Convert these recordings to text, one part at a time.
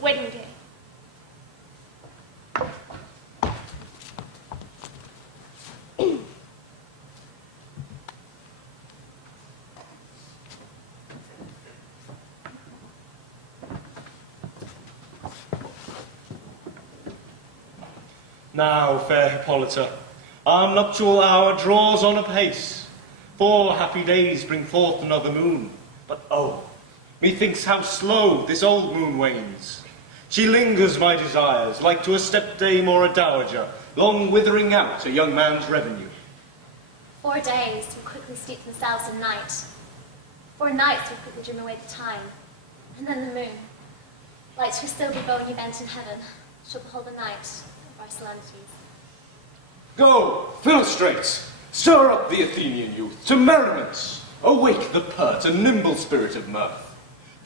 wedding day. Now, fair Hippolyta, our nuptial hour draws on apace. 4 happy days bring forth another moon. But oh, methinks how slow this old moon wanes. She lingers my desires, like to a stepdame or a dowager, long withering out a young man's revenue. 4 days will quickly steep themselves in night. 4 nights will quickly dream away the time. And then the moon, like to a silver bone you bent in heaven, shall behold the night of our calamities. Go, Philostrates, stir up the Athenian youth to merriments. Awake the pert and nimble spirit of mirth.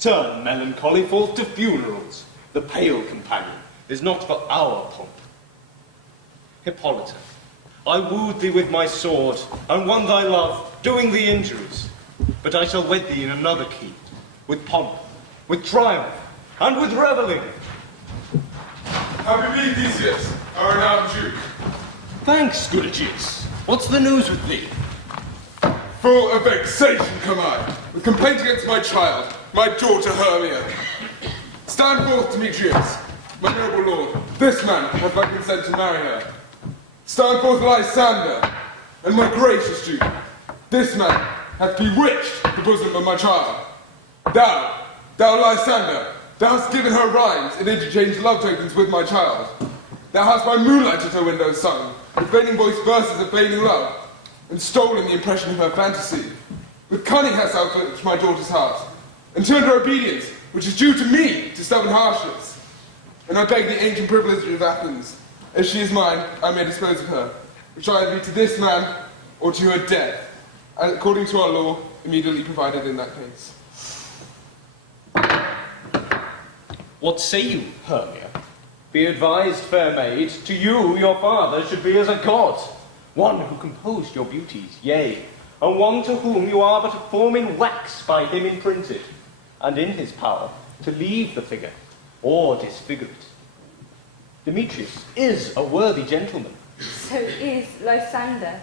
Turn melancholy forth to funerals. The pale companion is not for our pomp. Hippolyta, I wooed thee with my sword, and won thy love, doing thee injuries. But I shall wed thee in another key, with pomp, with triumph, and with revelling. Happy be Theseus, our renowned Duke. Thanks, good Aegeus. What's the news with thee? Full of vexation come I, with complaint against my child, my daughter Hermia. Stand forth, Demetrius, my noble lord. This man hath my consent to marry her. Stand forth, Lysander, and my gracious Duke. This man hath bewitched the bosom of my child. Thou Lysander, thou hast given her rhymes and interchanged love tokens with my child. Thou hast by moonlight at her window sung, with feigning voice verses of feigning love, and stolen the impression of her fantasy. With cunning hast thou touched my daughter's heart, and turned her obedience, which is due to me, to stubborn harshness. And I beg the ancient privilege of Athens, as she is mine, I may dispose of her, which either be to this man, or to her death, and according to our law, immediately provided in that case. What say you, Hermia? Be advised, fair maid, to you your father should be as a god, one who composed your beauties, yea, and one to whom you are but a form in wax by him imprinted, and in his power to leave the figure, or disfigure it. Demetrius is a worthy gentleman. So is Lysander.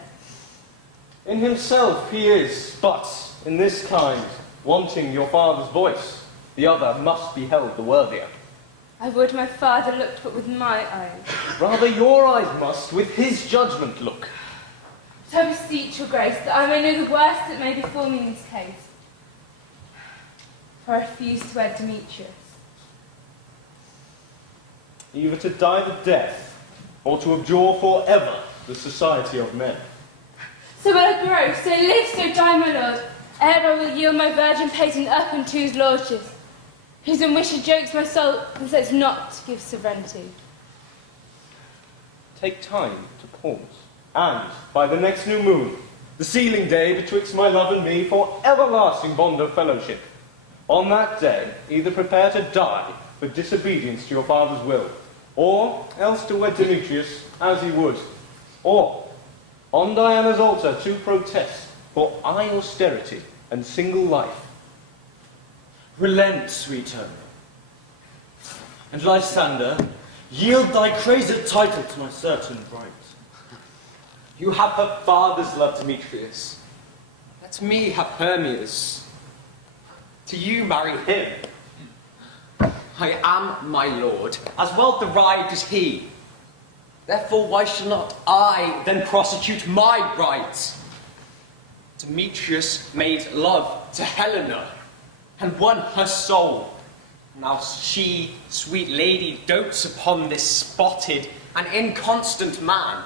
In himself he is, but in this kind, wanting your father's voice, the other must be held the worthier. I would my father looked but with my eyes. Rather your eyes must with his judgment look. But I beseech your grace that I may know the worst that may befall me in this case. For I refuse to wed Demetrius. Either to die the death, or to abjure forever the society of men. So will I grow, so live, so die, my lord, ere I will yield my virgin patent up unto his lordship, whose unwished jokes my soul consents not to give sovereignty. Take time to pause, and by the next new moon, the sealing day betwixt my love and me for everlasting bond of fellowship, on that day either prepare to die for disobedience to your father's will, or else to wed Demetrius as he would, or on Diana's altar to protest for high austerity and single life. Relent, sweet Hermia, and Lysander, yield thy crazed title to my certain right. You have her father's love, Demetrius. Let me have Hermia's. To you marry him. I am my lord, as well derived as he. Therefore, why shall not I then prosecute my rights? Demetrius made love to Helena, and won her soul. Now she, sweet lady, dotes upon this spotted and inconstant man.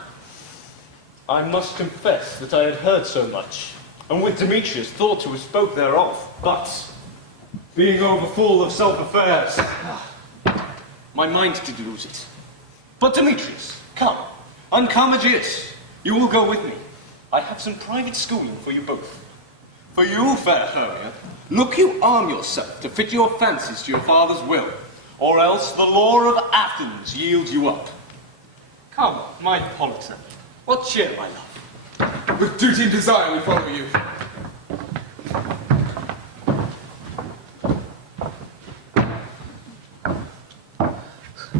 I must confess that I had heard so much, and with Demetrius thought to have spoke thereof, but, being over full of self-affairs, my mind did lose it. But Demetrius, come, and come Aegeus, you will go with me. I have some private schooling for you both. For you, fair Hermia, look you arm yourself to fit your fancies to your father's will, or else the law of Athens yields you up. Come, my Hippolyta, what cheer, my love? With duty and desire we follow you.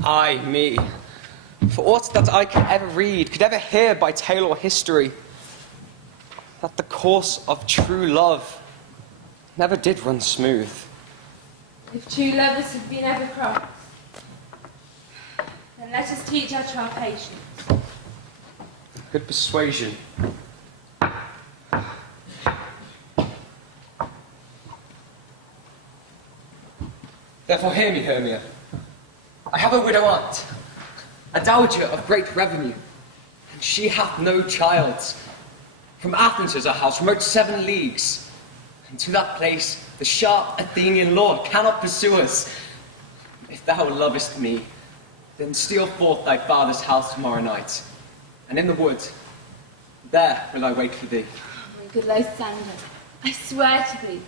Ay, me. For aught that I could ever read, could ever hear by tale or history, that the course of true love never did run smooth. If two lovers have been ever crossed, then let us teach our child patience. Good persuasion. Therefore hear me, Hermia. I have a widow aunt, a dowager of great revenue, and she hath no child. From Athens is her house, remote 7 leagues, and to that place the sharp Athenian lord cannot pursue us. If thou lovest me, then steal forth thy father's house tomorrow night, and in the wood, there will I wait for thee. My good Lysander, I swear to thee,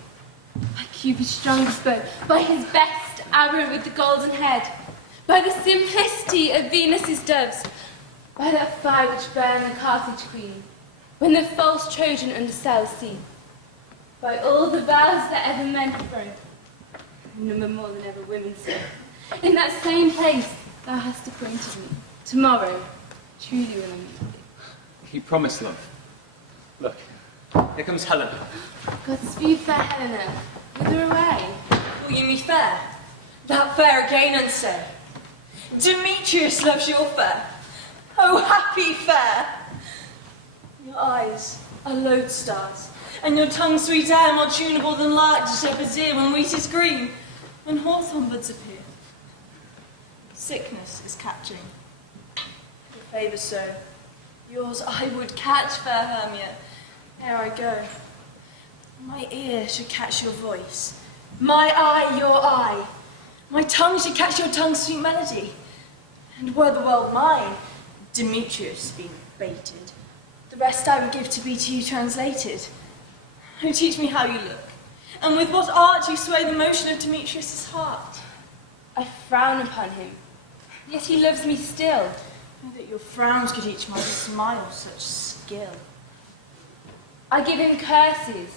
by Cupid's strongest bow, by his best arrow with the golden head, by the simplicity of Venus's doves, by that fire which burned the Carthage queen, when the false Trojan undersell seen, by all the vows that ever men broke, number more than ever women spoke, in that same place thou hast appointed me, tomorrow, truly will I meet thee. You promise, love. Look, here comes Helen. Godspeed, fair Helena, whither away? Will you me fair? That fair again and say, Demetrius loves your fair. Oh, happy fair! Your eyes are lodestars, and your tongue sweet air more tunable than lark to shepherd's ear when wheat is green, when hawthorn buds appear. Sickness is catching. Your favour so, yours I would catch, fair Hermia, ere I go. My ear should catch your voice, my eye your eye, my tongue should catch your tongue's sweet melody. And were the world mine, Demetrius being baited, the rest I would give to be to you translated. Oh, teach me how you look, and with what art you sway the motion of Demetrius' heart. I frown upon him, yet he loves me still. Oh, that your frowns could each my smile such skill. I give him curses,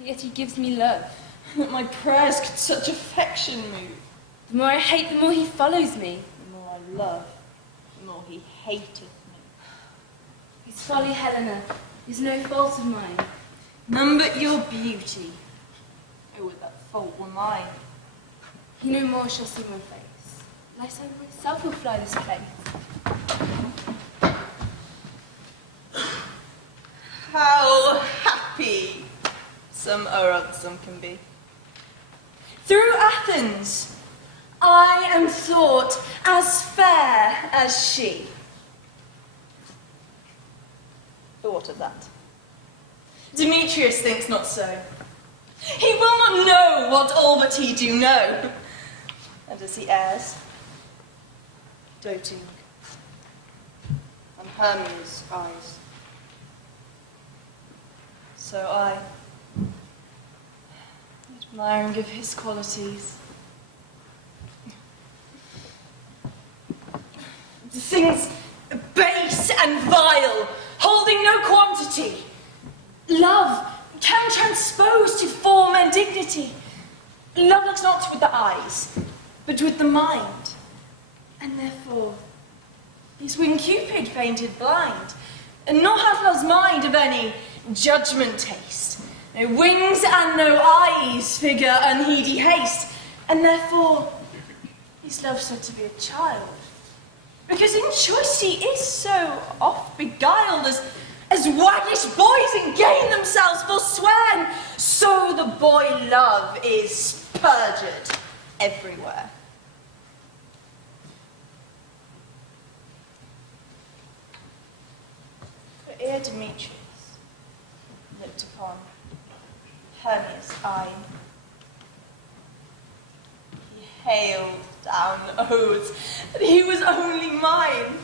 yet he gives me love. That my prayers could such affection move. The more I hate, the more he follows me. The more I love, the more he hateth me. His folly, Helena, is no fault of mine. None but your beauty. Oh, would that fault were mine. He no more shall see my face. Lysander myself will fly this place. How happy some some can be. Through Athens, I am thought as fair as she. But what of that? Demetrius thinks not so. He will not know what all but he do know. And as he errs, doting on Hermia's eyes, so I, admiring of his qualities, things base and vile, holding no quantity, love can transpose to form and dignity. Love looks not with the eyes, but with the mind, and therefore is when Cupid painted blind, and nor hath love's mind of any judgment taste, no wings and no eyes figure unheedy haste, and therefore is love said to be a child, because in choice he is so oft beguiled as waggish boys in gain themselves forswear, so the boy love is perjured everywhere. For ere Demetrius looked upon Hermia's eye, he hailed down oaths that he was only mine.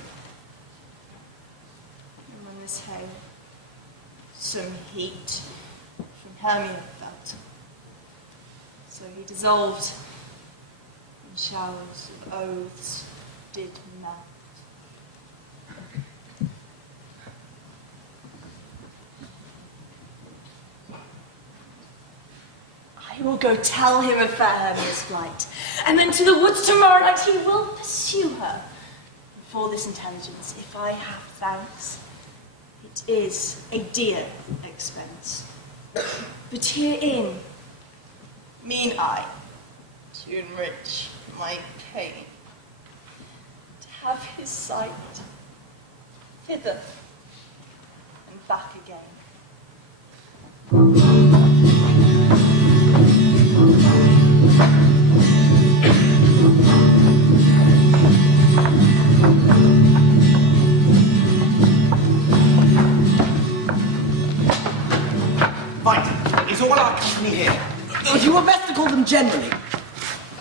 And when this hail some heat from Hermia felt, so he dissolved in showers of oaths did melt. I will go tell him of fair Hermia's flight, and then to the woods tomorrow night he will pursue her. And for this intelligence, if I have thanks, it is a dear expense. But herein mean I to enrich my pain, to have his sight thither and back again. Right, is all our company here? You were best to call them generally.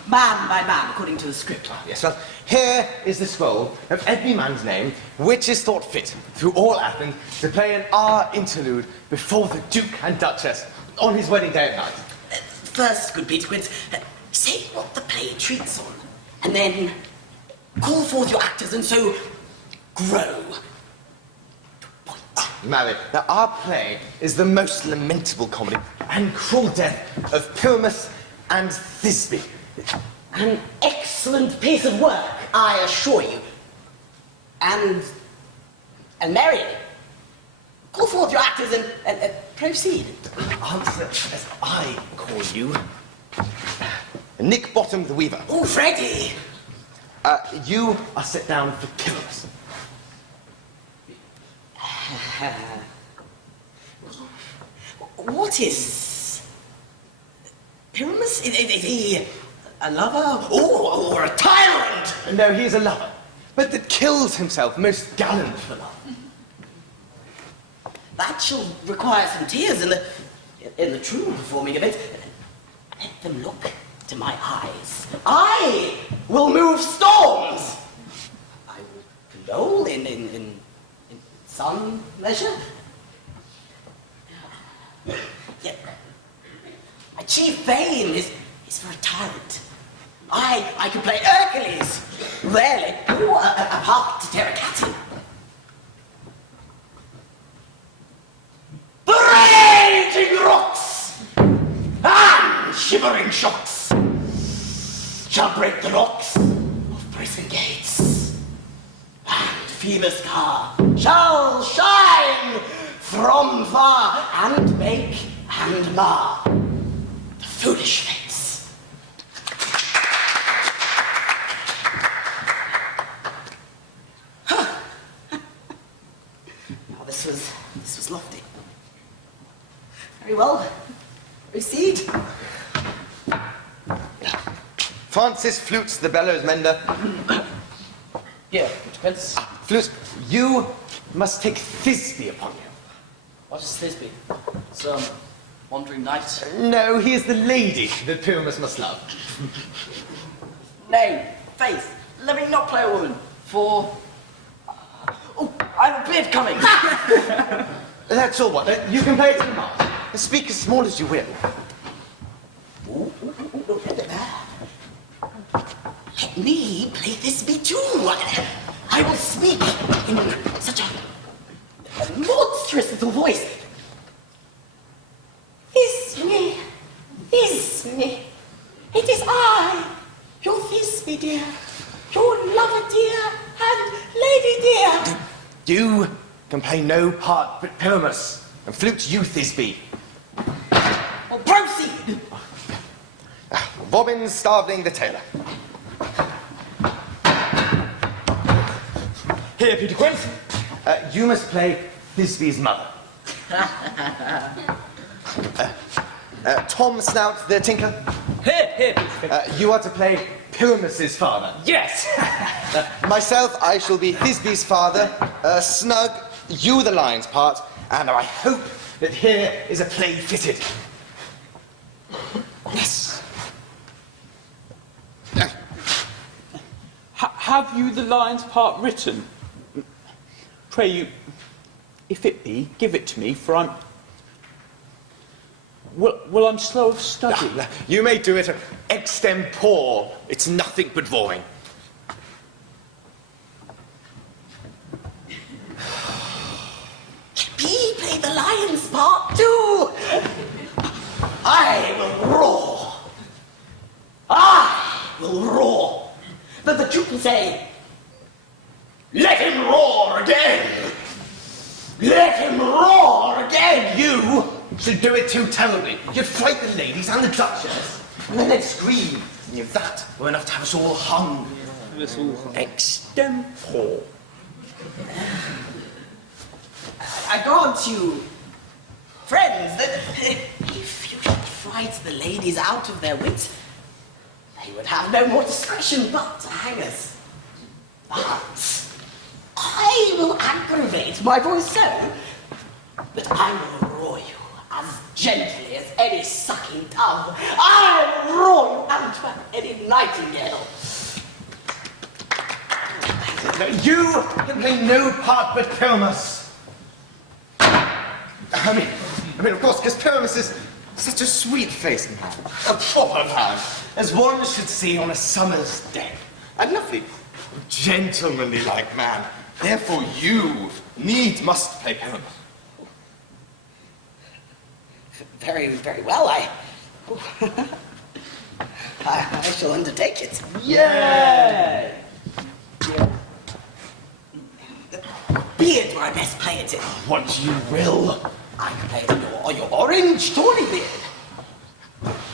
Man by man, according to the script. Yes, well, here is the scroll of every man's name, which is thought fit through all Athens to play an hour interlude before the Duke and Duchess on his wedding day at night. First, good Peter Quince, say what the play treats on, and then call forth your actors and so grow. Marry, now our play is the most lamentable comedy and cruel death of Pyramus and Thisbe. An excellent piece of work, I assure you. And Mary, call forth your actors and proceed. Answer as I call you. Nick Bottom the Weaver. Oh, Freddie! You are set down for Pyramus. What is Pyramus? Is he a lover or a tyrant? No, he is a lover, but that kills himself most gallant for love. That shall require some tears in the true performing of it. Let them look to my eyes. I will move storms. I will condole in some measure. Yet my chief fame is for a tyrant. I could play Hercules, rarely, or a part to tear a cat in. The raging rocks and shivering shocks shall break the locks of prison gates, and Phoebus' car shall shine from far and make and mar the foolish fates. Now this was lofty. Very well. Proceed. Francis Flutes, the bellows mender. Here, Mr. Quince. Flutes, you must take Thisbe upon you. What is Thisbe? Some wandering knight? No, he is the lady that Pyramus must love. Nay, faith, let me not play a woman, for... Oh, I have a beard coming. That's all what. You can play it in part. Speak as small as you will. Let me play Thisbe too. I will speak in such a monstrous little voice. Thisbe, Thisbe, it is I, your Thisbe dear, your lover dear, and lady dear. You can play no part but Pyramus, and Flutes you Thisbe. Well, proceed. Bobbin Starveling the tailor. Here, Peter Quince. You must play Thisbe's mother. Tom Snout the tinker. Here, Peter Quince. You are to play Pyramus's father. Yes! Myself, I shall be Thisbe's father. Snug, you the lion's part, and I hope that here is a play fitted. Yes. Have you the lion's part written? Pray you, if it be, give it to me, for I'm... Well, I'm slow of study. You may do it extempore. It's nothing but voring. He played the lion's part too. I will roar will roar. But the Duke will say, let him roar again! Let him roar again! You should do it too terribly. You'd fright the ladies and the Duchess. And then they'd scream. And if that were enough to have us all hung. Extempore. I grant you, friends, that if you should fright the ladies out of their wits, they would have no more discretion but to hang us. But I will aggravate my voice so that I will roar you as gently as any sucking dove. I will roar you out at any nightingale. Now, you can play no part but Pyramus. I mean, of course, because Pyramus is such a sweet-faced man, a proper man, as one should see on a summer's day. A lovely, gentlemanly-like man. Therefore, you needs must play Pyramus. Very, very well, I shall undertake it. Yay! Beard where I best play it in. What you will. I can play it in your orange tawny beard,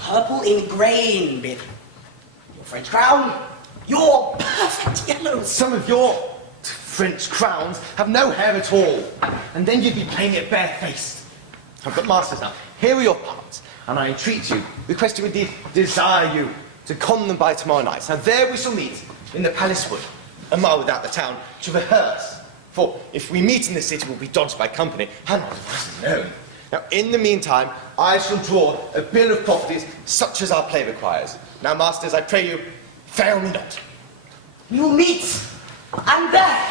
purple ingrain beard, your French crown, your perfect yellows. Some of your French crowns have no hair at all, and then you'd be playing it barefaced. But masters now, here are your parts, and I entreat you, request you indeed, desire you, to con them by tomorrow night. Now there we shall meet, in the palace wood, a mile without the town, to rehearse. For if we meet in the city, we'll be dodged by company, and not otherwise known. Now, in the meantime, I shall draw a bill of properties such as our play requires. Now, masters, I pray you, fail me not. We'll meet, and there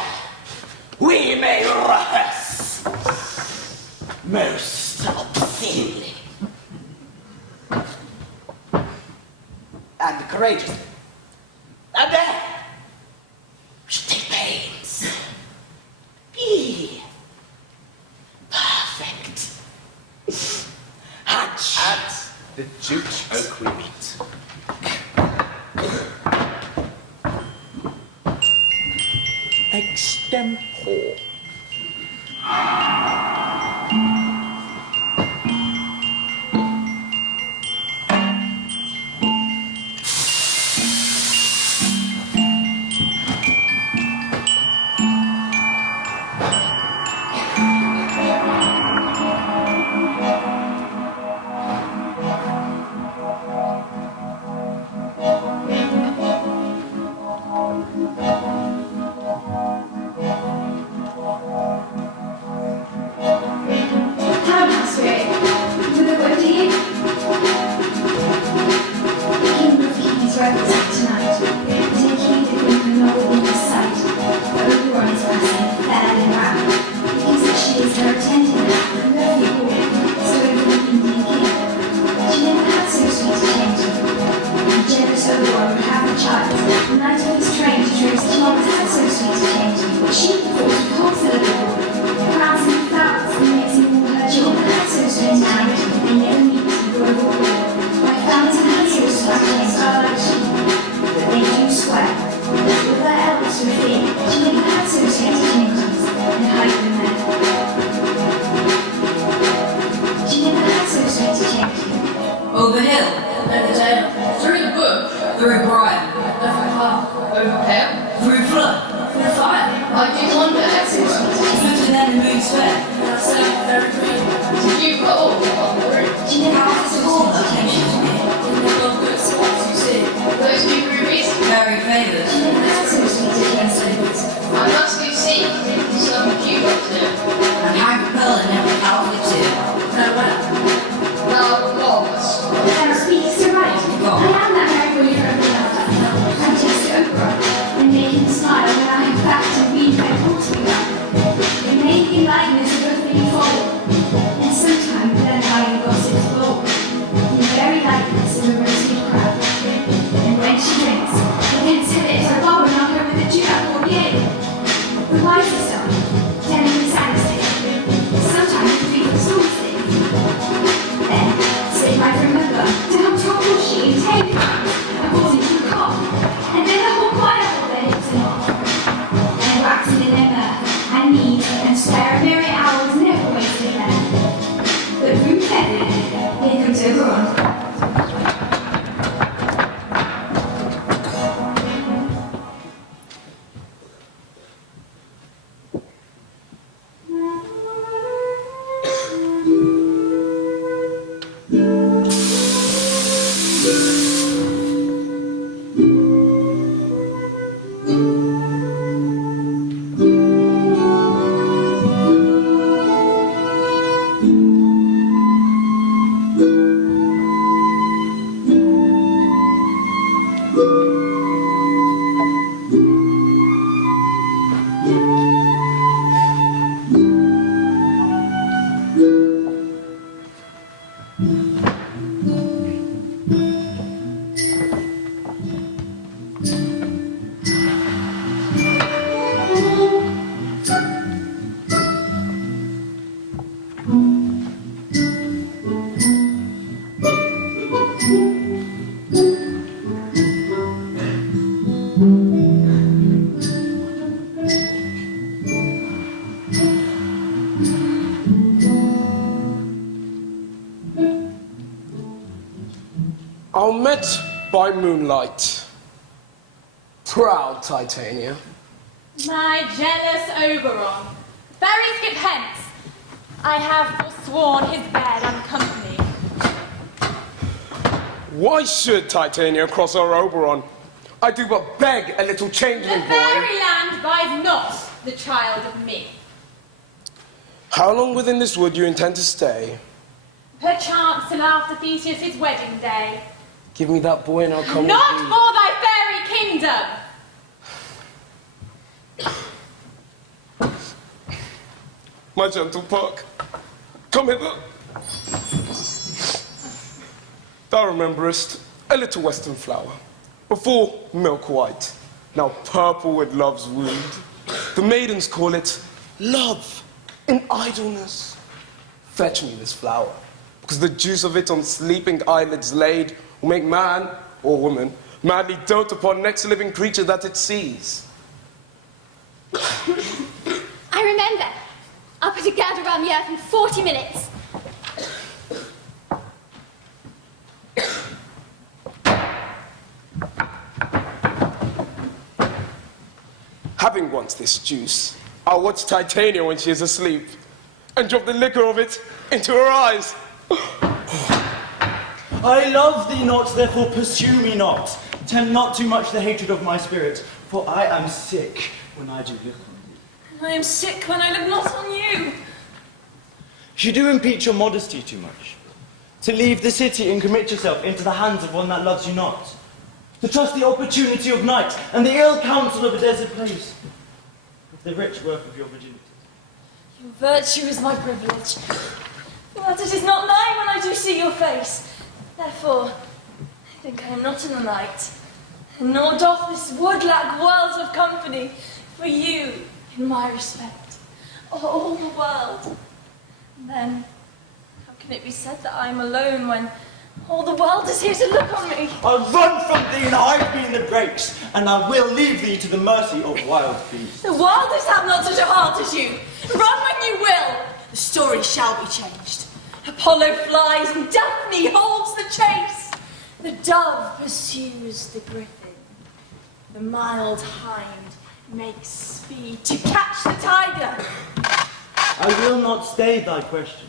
we may rehearse most obscenely and courageously. And there we should take pains. Be perfect. At the Duke's Oak we meet. Extempore. Over hill, over dale, through the brook, through brine, over path, over pale, through flood, through fire. I do wonder everywhere. Flew to them in moon's fair, and I say very green. Did you put all on the room? Do you know how to all occasion to me? In the long good spots you see. Those be rubies? Very favoured. Do you know how to sweet against favors? I must do see, some of you got to. And hang a pearl in every outlet too. Farewell. Now, Lawless. Sarah speaks to right. I am that very woman from the other. I'm just Oprah, and make him smile when I have back to read my books with her. It may be likeness of a thing forward, and sometimes then I gossip floor. In very likeness of a roasted crab. And when she drinks, I consider it a bob and I'll go with the Duke or yea. Wed by moonlight. Proud Titania. My jealous Oberon. Ferry skip hence. I have forsworn his bed and company. Why should Titania cross our Oberon? I do but beg a little changeling The boy. fairyland buys not the child of me. How long within this wood you intend to stay? Perchance till after Theseus' wedding day. Give me that boy and I'll come Not with for thy fairy kingdom! thee. My gentle Puck, come hither. Thou rememberest a little western flower, before milk white, now purple with love's wound. The maidens call it love in idleness. Fetch me this flower, because the juice of it on sleeping eyelids laid will make man or woman madly dote upon next living creature that it sees. I remember. I'll put a gather around the earth in 40 minutes. Having once this juice, I'll watch Titania when she is asleep and drop the liquor of it into her eyes. I love thee not, therefore pursue me not. Tempt not too much the hatred of my spirit, for I am sick when I do look on you. I am sick when I look not on you. You do impeach your modesty too much. To leave the city and commit yourself into the hands of one that loves you not. To trust the opportunity of night and the ill counsel of a desert place. With the rich worth of your virginity. Your virtue is my privilege. But it is not mine when I do see your face. Therefore, I think I am not in the night. Nor doth this wood lack worlds of company for you in my respect. All the world. And then, how can it be said that I am alone when all the world is here to look on me? I'll run from thee and hide me in the breaks, and I will leave thee to the mercy of wild beasts. The wildest have not such a heart as you. Run when you will. The story shall be changed. Apollo flies and Daphne holds the chase. The dove pursues the griffin. The mild hind makes speed to catch the tiger. I will not stay thy question.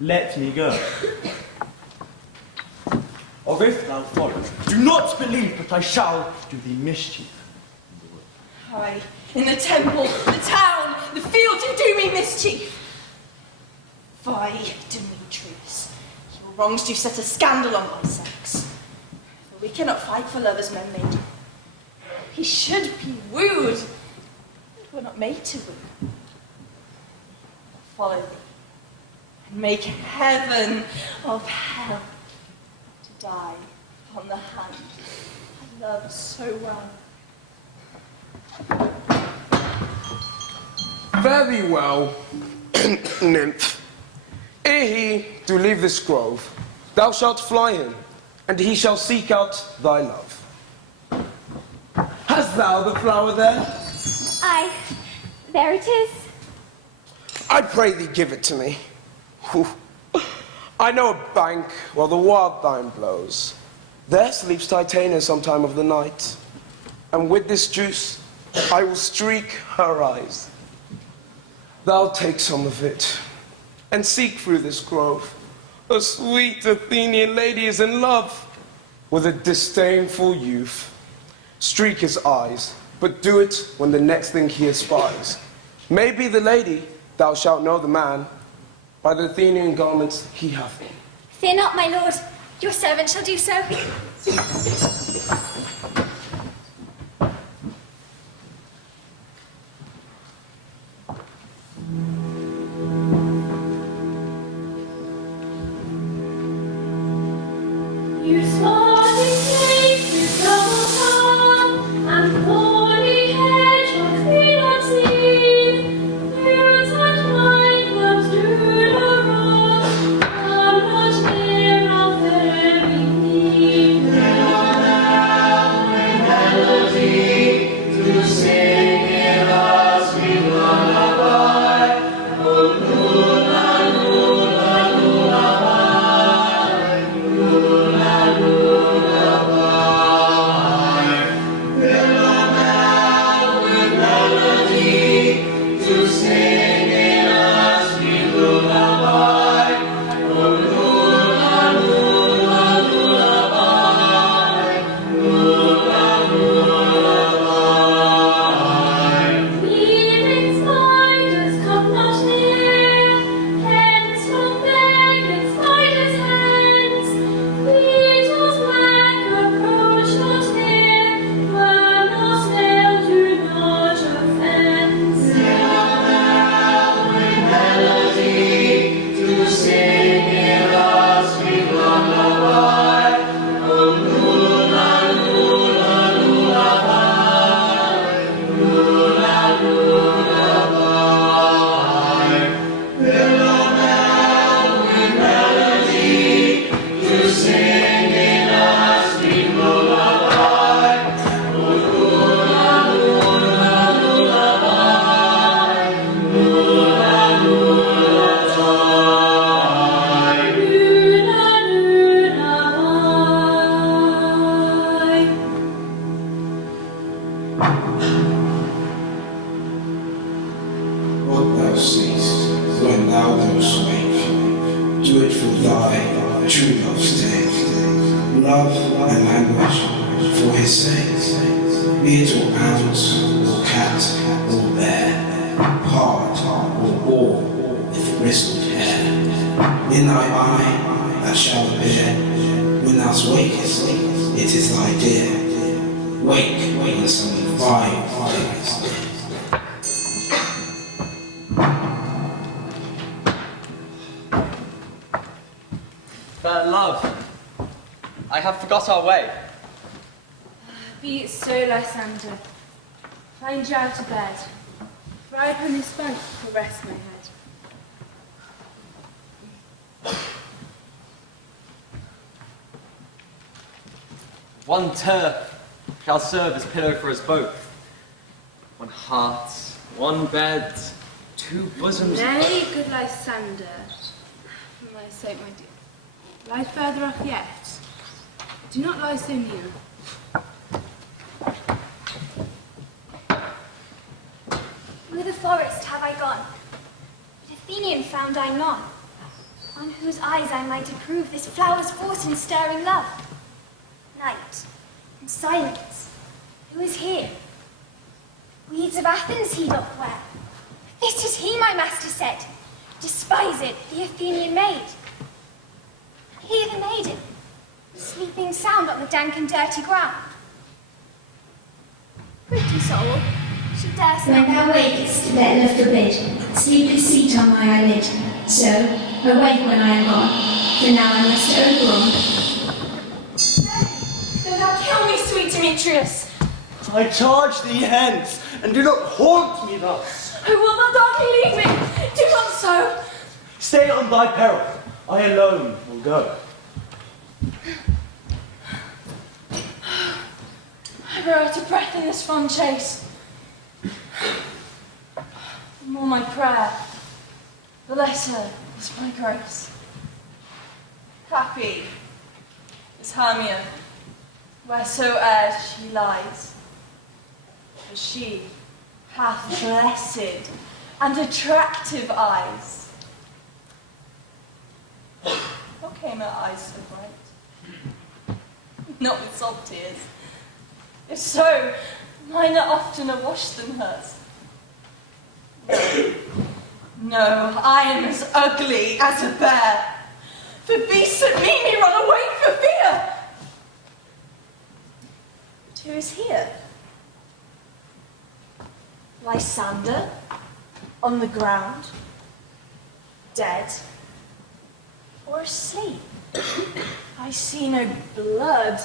Let me go. Or if thou follow, do not believe that I shall do thee mischief. Aye, in the temple, the town, the field, you do me mischief. Fie, Demetrius, your wrongs do set a scandal on my sex. For we cannot fight for love as men may do. We should be wooed, but we're not made to woo. Follow thee, and make heaven of hell to die upon the hand I love so well. Fare thee well, nymph. Ere he do leave this grove, thou shalt fly him, and he shall seek out thy love. Hast thou the flower there? Aye, there it is. I pray thee give it to me. Whew. I know a bank while the wild thyme blows. There sleeps Titania sometime of the night, and with this juice I will streak her eyes. Thou take some of it, and seek through this grove. A sweet Athenian lady is in love with a disdainful youth. Streak his eyes, but do it when the next thing he espies. Maybe the lady, thou shalt know the man, by the Athenian garments he hath on. Fear not, my lord. Your servant shall do so. You smarting snake with double tongue and horny hedgehog feelot sleeve, you such mind loves do no wrong, come not near our fairy need. true love stay. Love and language for his sake. Be it or ant, or cat, or bear, hard or bore, with bristled hair. In thy eye that shall appear, when thou wakest, it is thy dear. Wake when some vile thing is dead. Fair love, I have forgot our way. Be it so, Lysander. Find you out of bed. For I upon this bank will rest my head. One turf shall serve as pillow for us both. One heart, one bed, two bosoms. Nay, good Lysander. For my sake, my dear. Lie further off yet. Do not lie so near. Through the forest have I gone, but Athenian found I none, on whose eyes I might approve this flower's force in stirring love. Night and silence, who is here? Weeds of Athens he doth wear. This is he, my master said. Despise it, the Athenian maid. Hear the maiden, sleeping sound on the dank and dirty ground. Pretty soul, she dares not. When thou wakest, let love forbid sleepless seat on my eyelid. So, awake when I am gone, for now I must overrun. Do thou kill me, sweet Demetrius? I charge thee hence, and do not haunt me thus. I will not darkly leave me. Do not so. Stay on thy peril. I alone will go. I grow out of breath in this fond chase. The more my prayer, the lesser is my grace. Happy is Hermia, wheresoe'er she lies, for she hath blessed and attractive eyes. How came her eyes so bright? Not with soft tears. If so, mine are oftener washed than hers. No, I am as ugly as a bear. For beasts that meet me run away for fear. But who is here? Lysander, on the ground, dead, or asleep? I see no blood,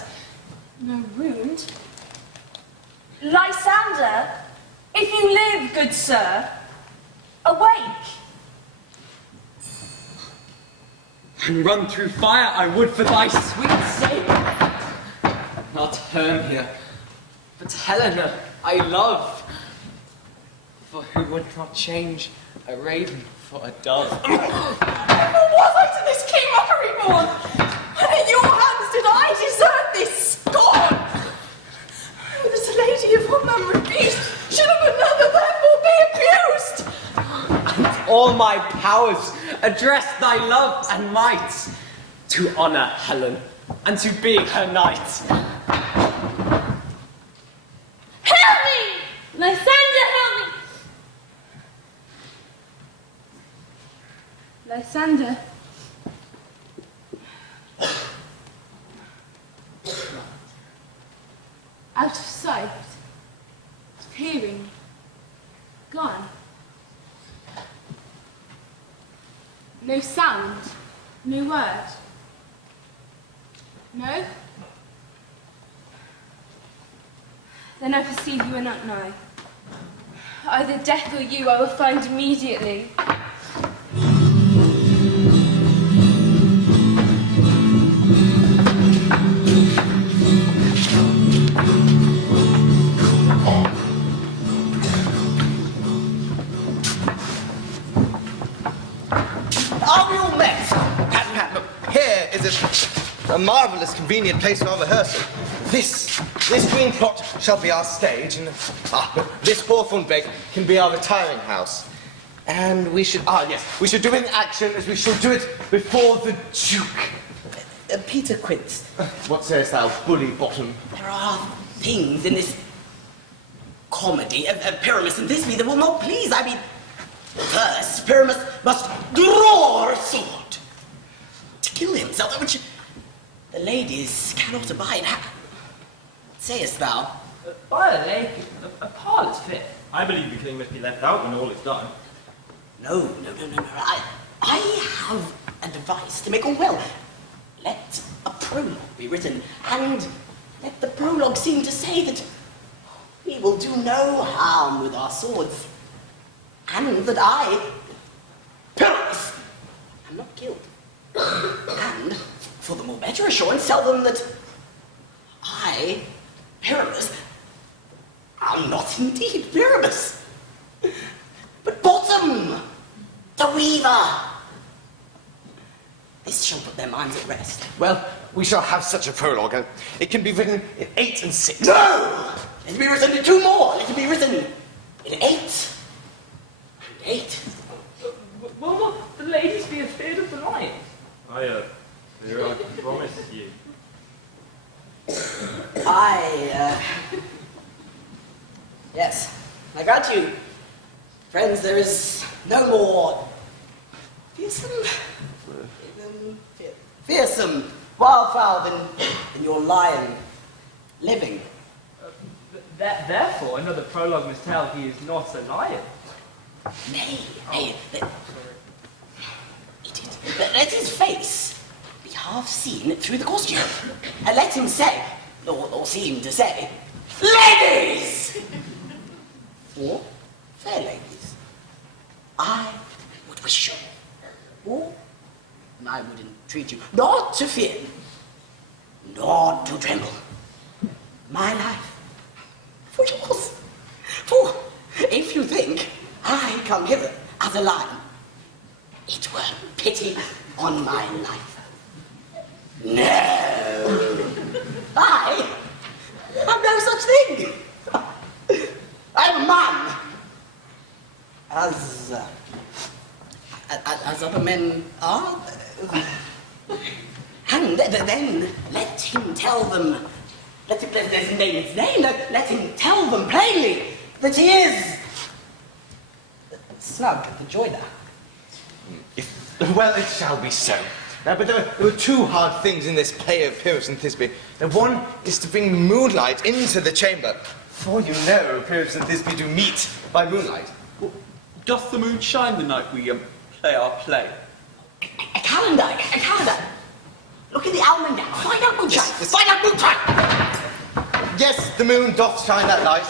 no wound. Lysander, if you live, good sir, awake. And run through fire I would for thy sweet sake. Not Hermia, but Helena I love. For who would not change a raven for a dove? What was I to this king mockery born? And in your hands did I desert this scorn? Oh, this lady of whom I'm refused should of another therefore be abused. And all my powers address thy love and might to honour Helen and to be her knight. Help me! Lysander, help me! Lysander. Out of sight, of hearing, gone. No sound, no word. No? Then I perceive you are not nigh. Either death or you I will find immediately. Are we all met? Pat, pat, look, here is a marvellous convenient place for our rehearsal. This green plot shall be our stage, and this hawthorn bed can be our retiring house. And we should, we should do it in action as we shall do it before the Duke. Peter Quince. What sayest thou, bully bottom? There are things in this comedy of Pyramus and Thisbe that will not please. I mean, first, Pyramus must draw a sword to kill himself, which the ladies cannot abide. What sayest thou? By a lake, a parlour's fit. I believe the king must be left out when all is done. No. I have a device to make all well. Let a prologue be written, and let the prologue seem to say that we will do no harm with our swords, and that I, Pyramus, am not killed. And, for the more better assurance, tell them that I, Pyramus, am not indeed Pyramus, but Bottom, the weaver. This shall put their minds at rest. Well, we shall have such a prologue, and it can be written in 8 and 6. No! Let it be written in 2 more. Let it be written in 8 and 8. Will not the ladies be afraid of the lion? I promise you. Yes, I grant you, friends, there is no more fearsome wildfowl than your lion living. Therefore, another prologue must tell he is not a lion. Nay, let his face be half seen through the costume, and let him say, or seem to say, ladies! Or fair ladies. I would wish you, or I would entreat you, not to fear, not to tremble. My life for yours. For if you think I come hither as a lion, it were pity on my life. No, I have no such thing. I am a man, as other men are. And then let him tell them, let him name his name, let him tell them plainly that he is Snug the Joiner. Well, it shall be so. Now, but there were 2 hard things in this play of Pyrrhus and Thisbe. Now, one is to bring moonlight into the chamber. For you know, Pyrrhus and Thisbe do meet by moonlight. Doth the moon shine the night we play our play? A calendar. Look in the almanac. Find out moonshine. Find out moonshine. Yes, the moon doth shine that light.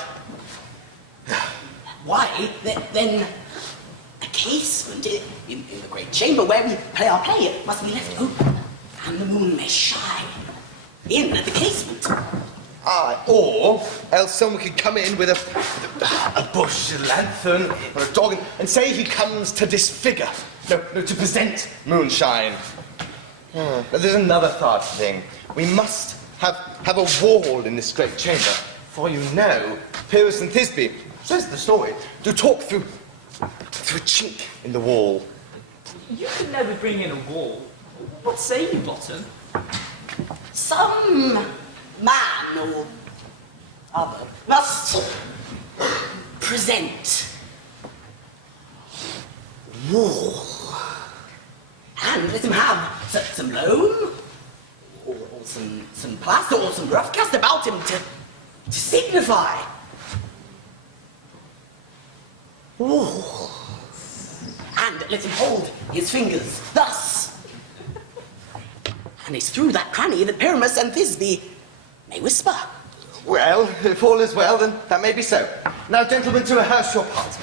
Why, then, a casement in the great chamber where we play our play must be left open, and the moon may shine in at the casement. Aye, or else someone could come in with a bush, a lanthorn, or a dog, and say he comes to disfigure, no, to present moonshine. But there's another third thing. We must have a wall in this great chamber, for you know, Pyrrhus and Thisbe, says the story, do talk through a chink in the wall. You could never bring in a wall. What say you, Bottom? Some man or other must present wall, and let him have some loam, or some plaster, or some rough cast about him to signify wall, and let him hold his fingers thus. And it's through that cranny that Pyramus and Thisbe may whisper. Well, if all is well, then that may be so. Now, gentlemen, to rehearse your part.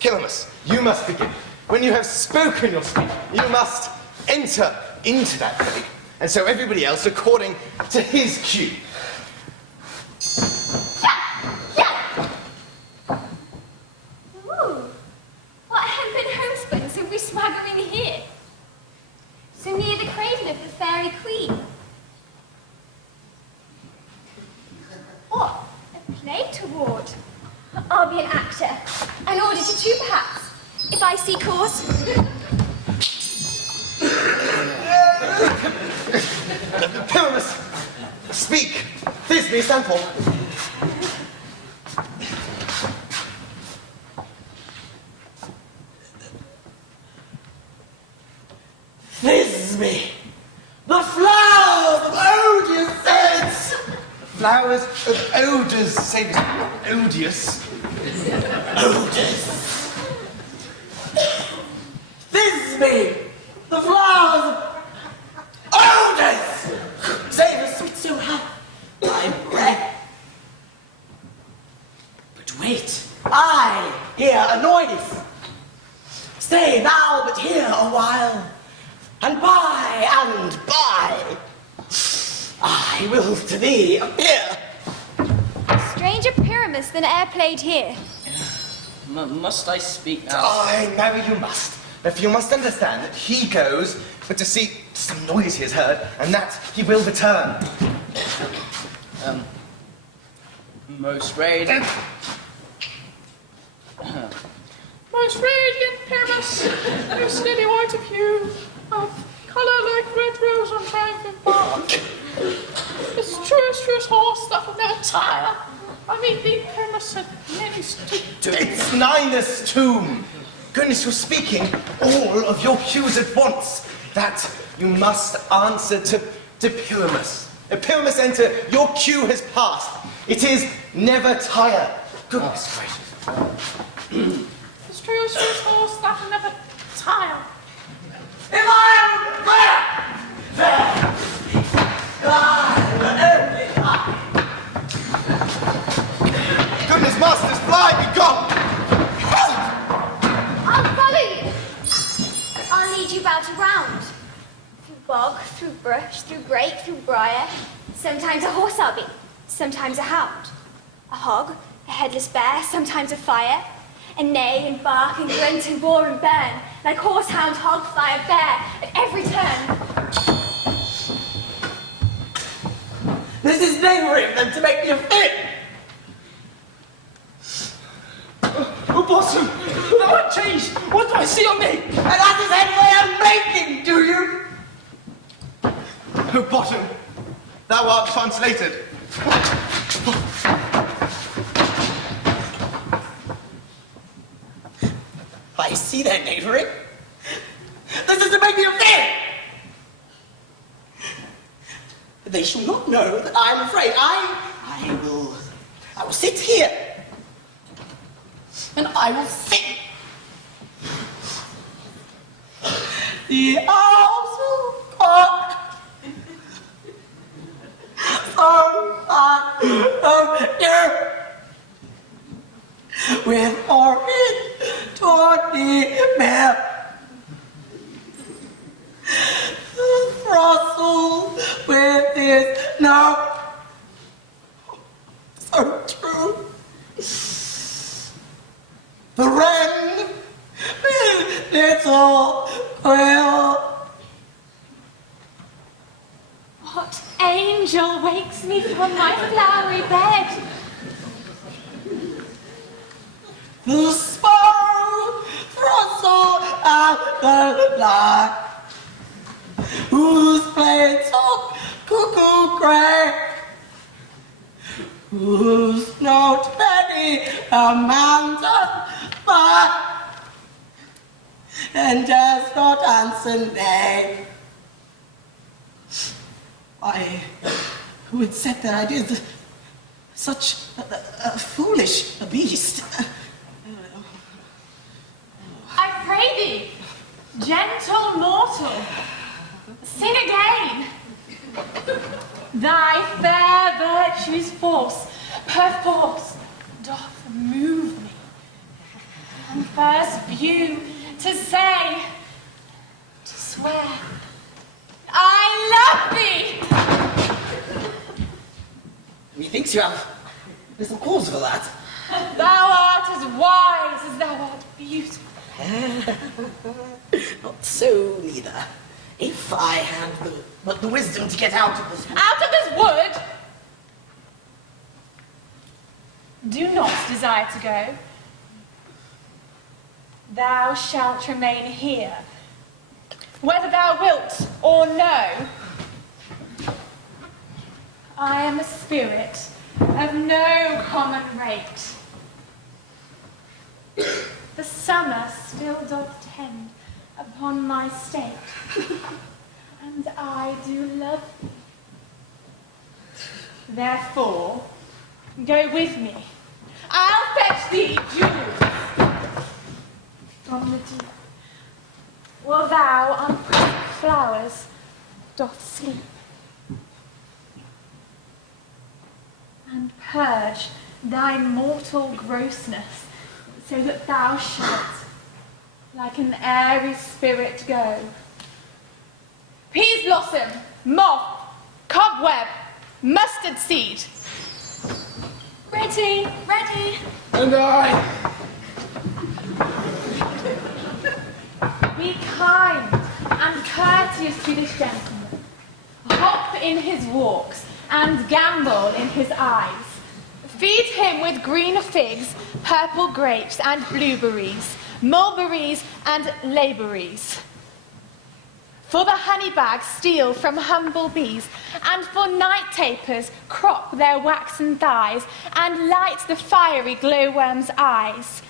Pyramus, you must begin. When you have spoken your speech, you must enter into that play, and so everybody else according to his cue. Ooh, what hempen homespuns are we swaggering here? So near the cradle of the fairy queen. What? A play toward? I'll be an actor. An auditor too, perhaps, if I see cause. Speak! Thisbe, stand for. Thisbe, the flowers of odious scents! Flowers of odours, say odious. Odors. Thisbe, the flowers of odors! Savour sweet so high, my breath. But wait, I hear a noise. Stay thou but here a while, and by I will to thee appear. Stranger Pyramus than e'er played here. Must I speak now? Aye, marry you must. If you must understand that he goes but to see some noise he has heard, and that he will return. Most radiant. Most radiant Pyramus, your steady white of hue, of colour like red rose on triumphant bark. This truest horse that will never tire. I mean, the Pyramus had many It's Ninus' tomb. Goodness, you're speaking all of your cues at once. That you must answer to Pyramus. Pyramus, enter, your cue has passed. It is never tire. Goodness gracious. This truest horse that will never tire. If I am there, Goodness, masters, fly, be gone! I'll follow you. I'll lead you about around. Through bog, through brush, through brake, through briar. Sometimes a horse I'll be, sometimes a hound. A hog, a headless bear, sometimes a fire. And neigh and bark and grunt and roar and burn, like horse, hound, hog, fire, bear, at every turn. this is neighbouring them to make me a fit. Oh, Bossum, thou art changed. What do I see on me? And that is any way I'm making, do you? Oh, bottom, thou art translated. I see their neighbouring. This is to make me a fit. They shall not know that I am afraid. I will sit here. And I will sing. The owls will cock. With orange tawny mare. Russell with his no. So true. The wren with little quill. What angel wakes me from my flowery bed? The sparrow thrustle at the light, whose plates of cuckoo cry, whose note many a mountain by, and does not answer nay. I would set that I did such a foolish beast. I pray thee, gentle mortal, sing again. Thy fair virtue's force, perforce, doth move me. And first view to say, to swear, I love thee. Methinks you have little cause for that. Thou art as wise as thou art beautiful. Not so, neither. If I had but the wisdom to get out of this wood. Out of this wood? Do not desire to go. Thou shalt remain here, whether thou wilt or no. I am a spirit of no common rate. The summer still doth tend upon my state, and I do love thee. Therefore, go with me. I'll fetch thee jewels from the deep, while thou on pretty flowers doth sleep, and purge thy mortal grossness, so that thou shalt, like an airy spirit, go. Peas blossom, moth, cobweb, mustard seed. Ready, ready. And I. Be kind and courteous to this gentleman. Hop in his walks and gambol in his eyes. Feed him with green figs, purple grapes and blueberries, mulberries and layberries. For the honey bags steal from humble bees, and for night tapers crop their waxen thighs, and light the fiery glowworm's eyes.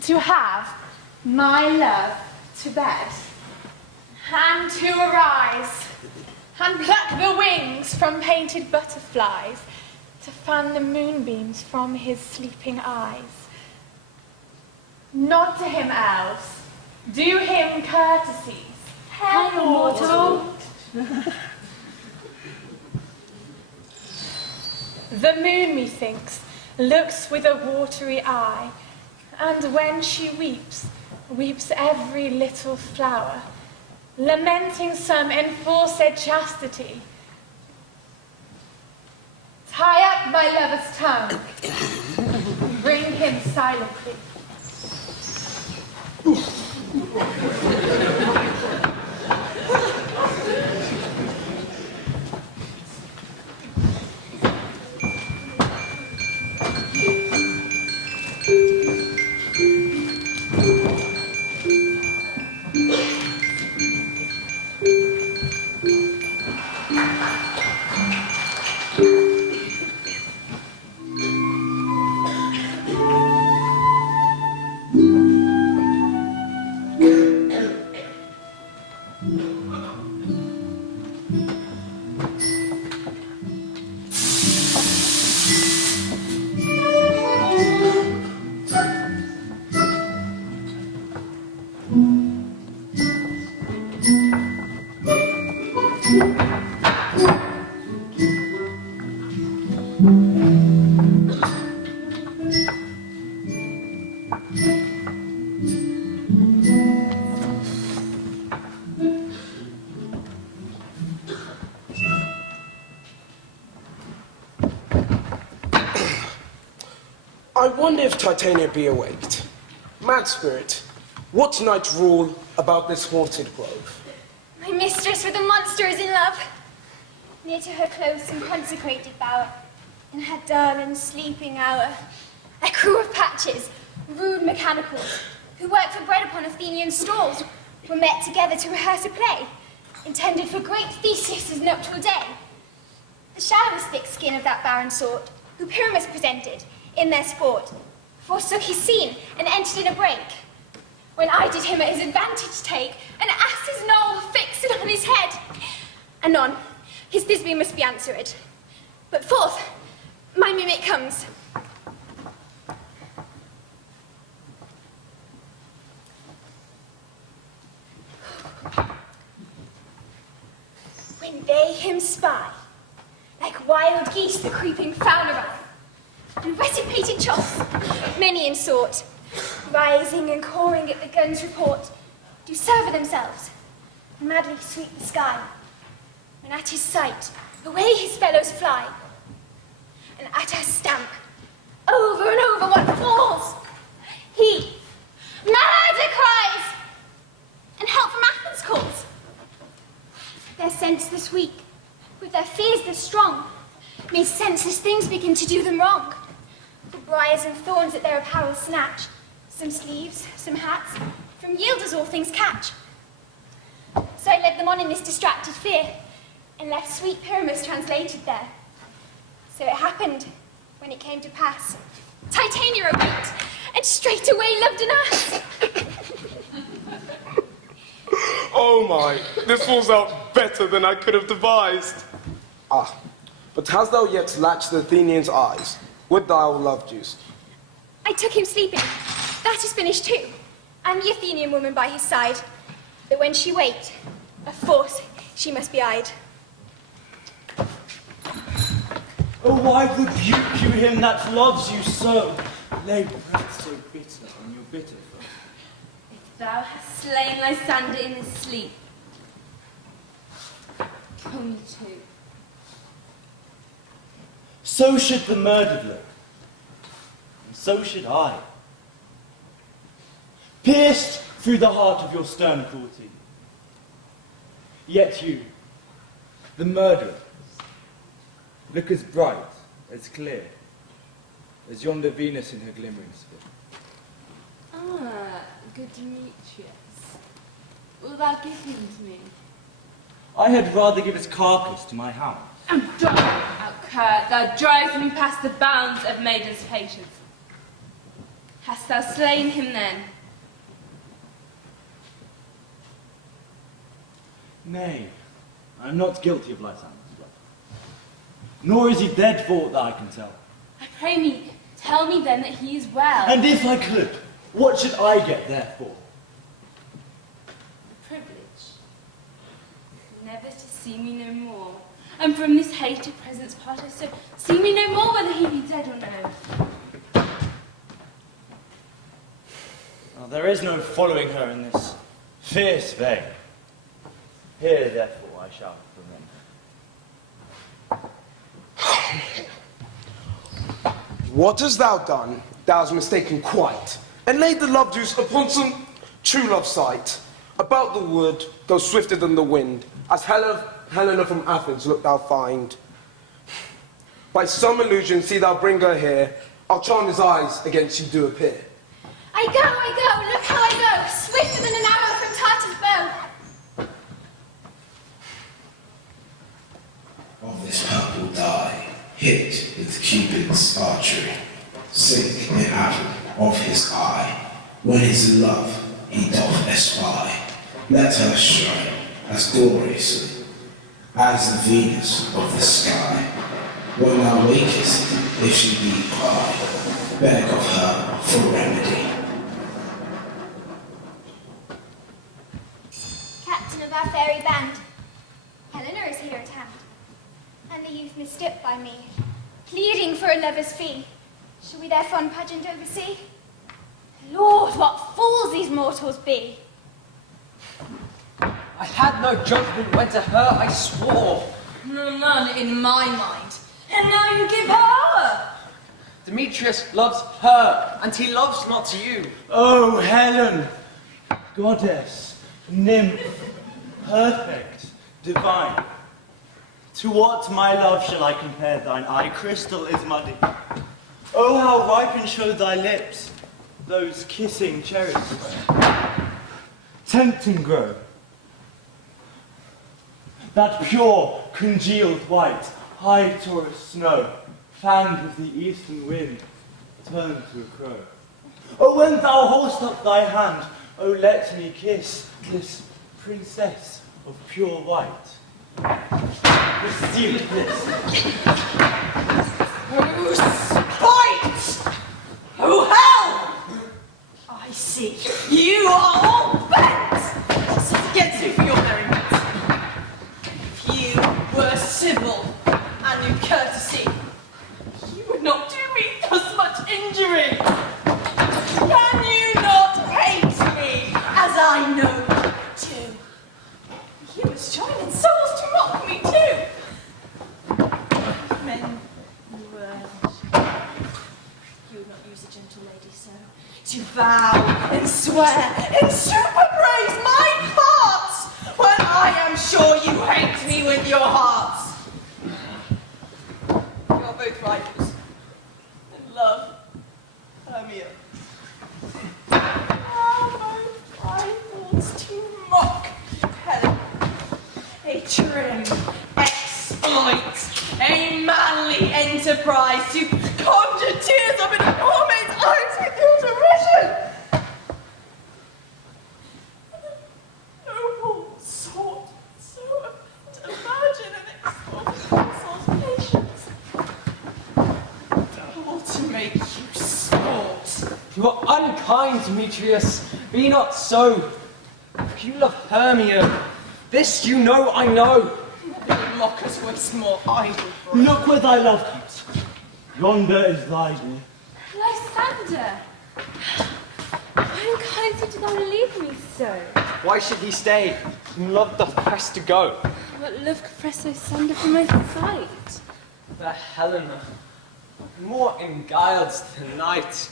To have my love to bed, and to arise, and pluck the wings from painted butterflies, to fan the moonbeams from his sleeping eyes. Nod to him, elves. Do him courtesies. Hail, mortal. The moon, methinks, looks with a watery eye, and when she weeps, weeps every little flower, lamenting some enforced chastity. Tie up my lover's tongue, bring him silently. I wonder if Titania be awaked. Mad spirit, what night rule about this haunted grove? My mistress with the monster is in love. Near to her close and consecrated bower, in her dull and sleeping hour, a crew of patches, rude mechanicals, who work for bread upon Athenian stalls, were met together to rehearse a play, intended for great Theseus' nuptial day. The shallowest thick skin of that barren sort, who Pyramus presented, in their sport, forsook his scene and entered in a break. When I did him at his advantage take, an ass's knoll fixed on his head. Anon, his Thisbe must be answered. But forth, my mimic comes. When they him spy, like wild geese the creeping fowl around, and recipated chops, many in sort, rising and cawing at the gun's report, do serve themselves, madly sweep the sky, when at his sight, away his fellows fly, and at our stamp, over and over one falls, he, murder cries, and help from Athens calls. Their senseless weak, with their fears they're strong, made senseless things begin to do them wrong. The briars and thorns at their apparel snatch, some sleeves, some hats, from yielders all things catch. So I led them on in this distracted fear, and left sweet Pyramus translated there. So it happened, when it came to pass, Titania awaked, and straightway loved an ass. Oh my, this falls out better than I could have devised. Ah, but hast thou yet latched the Athenians' eyes with thy love juice? I took him sleeping. That is finished too. And the Athenian woman by his side. That when she waked, of force she must be eyed. Oh, why rebuke you him that loves you so? Lay breath so bitter on your bitter foe. If thou hast slain Lysander in his sleep, kill me too. So should the murdered look, and so should I. Pierced through the heart of your stern cruelty. Yet you, the murderer, look as bright, as clear, as yonder Venus in her glimmering sphere. Ah, good Demetrius. Wilt thou give him to me? I had rather give his carcass to my hound. And dog, outcurt, thou drivest me past the bounds of maiden's patience. Hast thou slain him then? Nay, I am not guilty of Lysander's blood. Nor is he dead for aught that I can tell. I pray me, tell me then that he is well. And if I could, what should I get therefore? The privilege, never to see me no more. And from this hated presence part I so see me no more whether he be dead or no. Now, there is no following her in this fierce vein. Here, therefore, I shall remain. What hast thou done? Thou hast mistaken quite, and laid the love juice upon some true love sight. About the wood, go swifter than the wind, as Helena from Athens look thou find. By some illusion see thou bring her here, I'll charm his eyes against you do appear. I go, look how I go, swifter than an arrow from Tartar's bow. Of this purple dye, hit with Cupid's archery, sink in apple of his eye, when his love he doth espy. Let her shine as gloriously as the Venus of the sky. When thou wakest, if she be by, beg of her for remedy. Captain of our fairy band, Helena is here at hand, and the youth mistook by me, pleading for a lover's fee. Shall we their fond pageant oversee? Lord, what fools these mortals be! I had no judgment when to her I swore. None in my mind. And now you give her! Demetrius loves her, and he loves not you. Oh, Helen, goddess, nymph, perfect, divine. To what, my love, shall I compare thine eye crystal is muddy? Oh, how ripen show thy lips, those kissing cherries. Tempting grow. That pure, congealed white, high Taurus snow, fanned with the eastern wind, turned to a crow. Oh, when thou hold'st up thy hand, oh, let me kiss this princess of pure white. The seal of bliss. Oh, spite! Oh, hell! I see. You are all bent! Sit against me for your merriment. If you were civil and knew courtesy, you would not do me thus much injury. Can you not hate me, as I know you do? You must join in souls to mock me too. Men, you would not use a gentle lady so, to vow and swear and super praise my parts, when I am sure you hate me with your hearts. You are both rivals, and love Hermia. Are both rivals to mock Helen, a trim, surprise to conjure tears up in a poor maid's eyes with your derision. Noble sword, so to imagine and exalt patience. All to make you sport. You are unkind, Demetrius. Be not so. You love Hermia. This you know I know. Mockers waste more idle breath. Look where thy love comes. Yonder is thy dear. Lysander, why unkindly did thou leave me so? Why should he stay? Whom love doth press to go. What love could press Lysander from my sight? Fair Helena, more enguiled tonight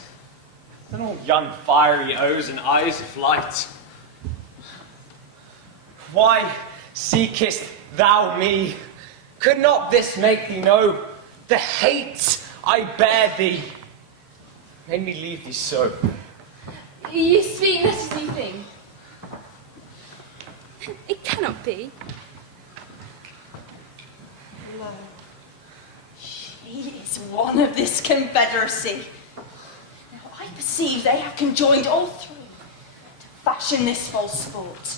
than all young fiery O's and eyes of light. Why seekest thou me? Could not this make thee know the hate I bear thee? Made me leave thee so. You speak not as you think. It cannot be. Lo, she is one of this confederacy. Now I perceive they have conjoined all three to fashion this false sport,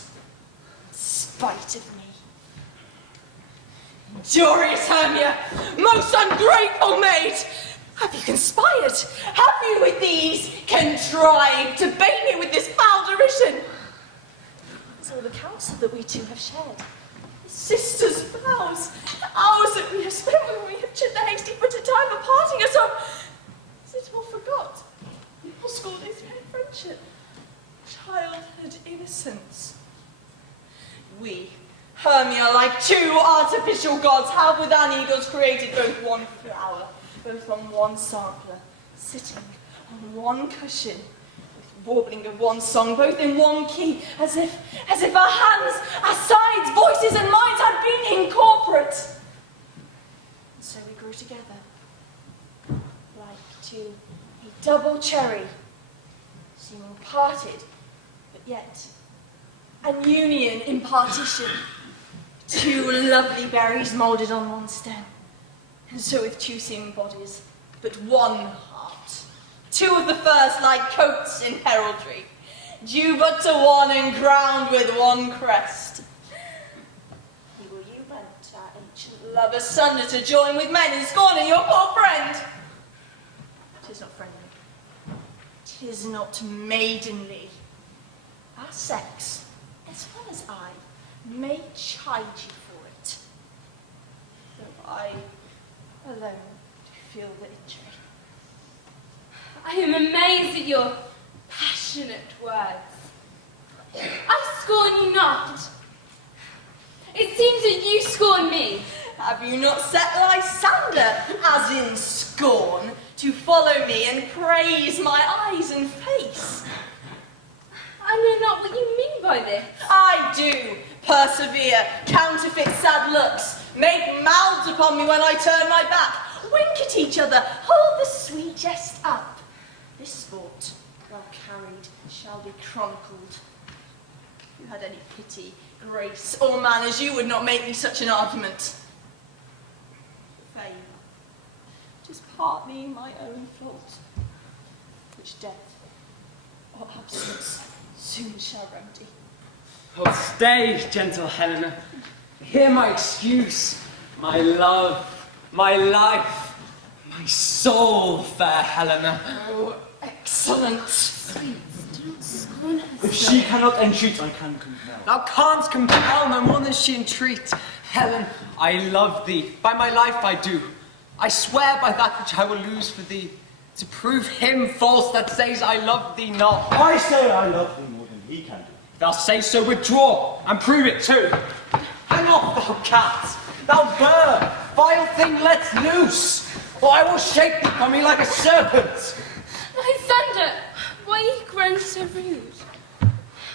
in spite of me. Injurious Hermia, most ungrateful maid! Have you conspired? Have you with these contrived to bait me with this foul derision? It's all the counsel that we two have shared. The sisters' vows, hours that we have spent when we have chid the hasty put a time of parting us off. Is it all forgot? Your school days spent friendship, childhood innocence. We, Hermia, like two artificial gods, have with our needles created both one flower, both on one sampler, sitting on one cushion, with warbling of one song, both in one key, as if our hands, our sides, voices and minds had been incorporate. And so we grew together, like two a double cherry, seeming parted, but yet an union in partition. Two lovely berries moulded on one stem, and so with two seeming bodies, but one heart. Two of the first like coats in heraldry, due but to one and crowned with one crest. He will you went, our ancient love asunder, to join with men in scorning your poor friend. 'Tis not friendly, 'tis not maidenly. Our sex, as well as I, may chide you for it, though I alone do feel the injury. I am amazed at your passionate words. I scorn you not. It seems that you scorn me. Have you not set Lysander, as in scorn, to follow me and praise my eyes and face? I know not what you mean by this. I do. Persevere, counterfeit sad looks, make mouths upon me when I turn my back, wink at each other, hold the sweet jest up. This sport, well carried, shall be chronicled. If you had any pity, grace, or manners, you would not make me such an argument. Fame, 'tis partly my own fault, which death or absence soon shall remedy. Oh, stay, gentle Helena. Hear my excuse, my love, my life, my soul, fair Helena. Oh, excellent. Please, do not scorn her. If she cannot entreat, I can compel. Thou canst compel no more than she entreat. Helen, I love thee. By my life I do. I swear by that which I will lose for thee, to prove him false that says I love thee not. I say I love thee more than he can do. If thou say so, withdraw, and prove it too. Hang off, thou cat, thou bird, vile thing let loose, or I will shake thee from me like a serpent. Lysander, why are you grown so rude?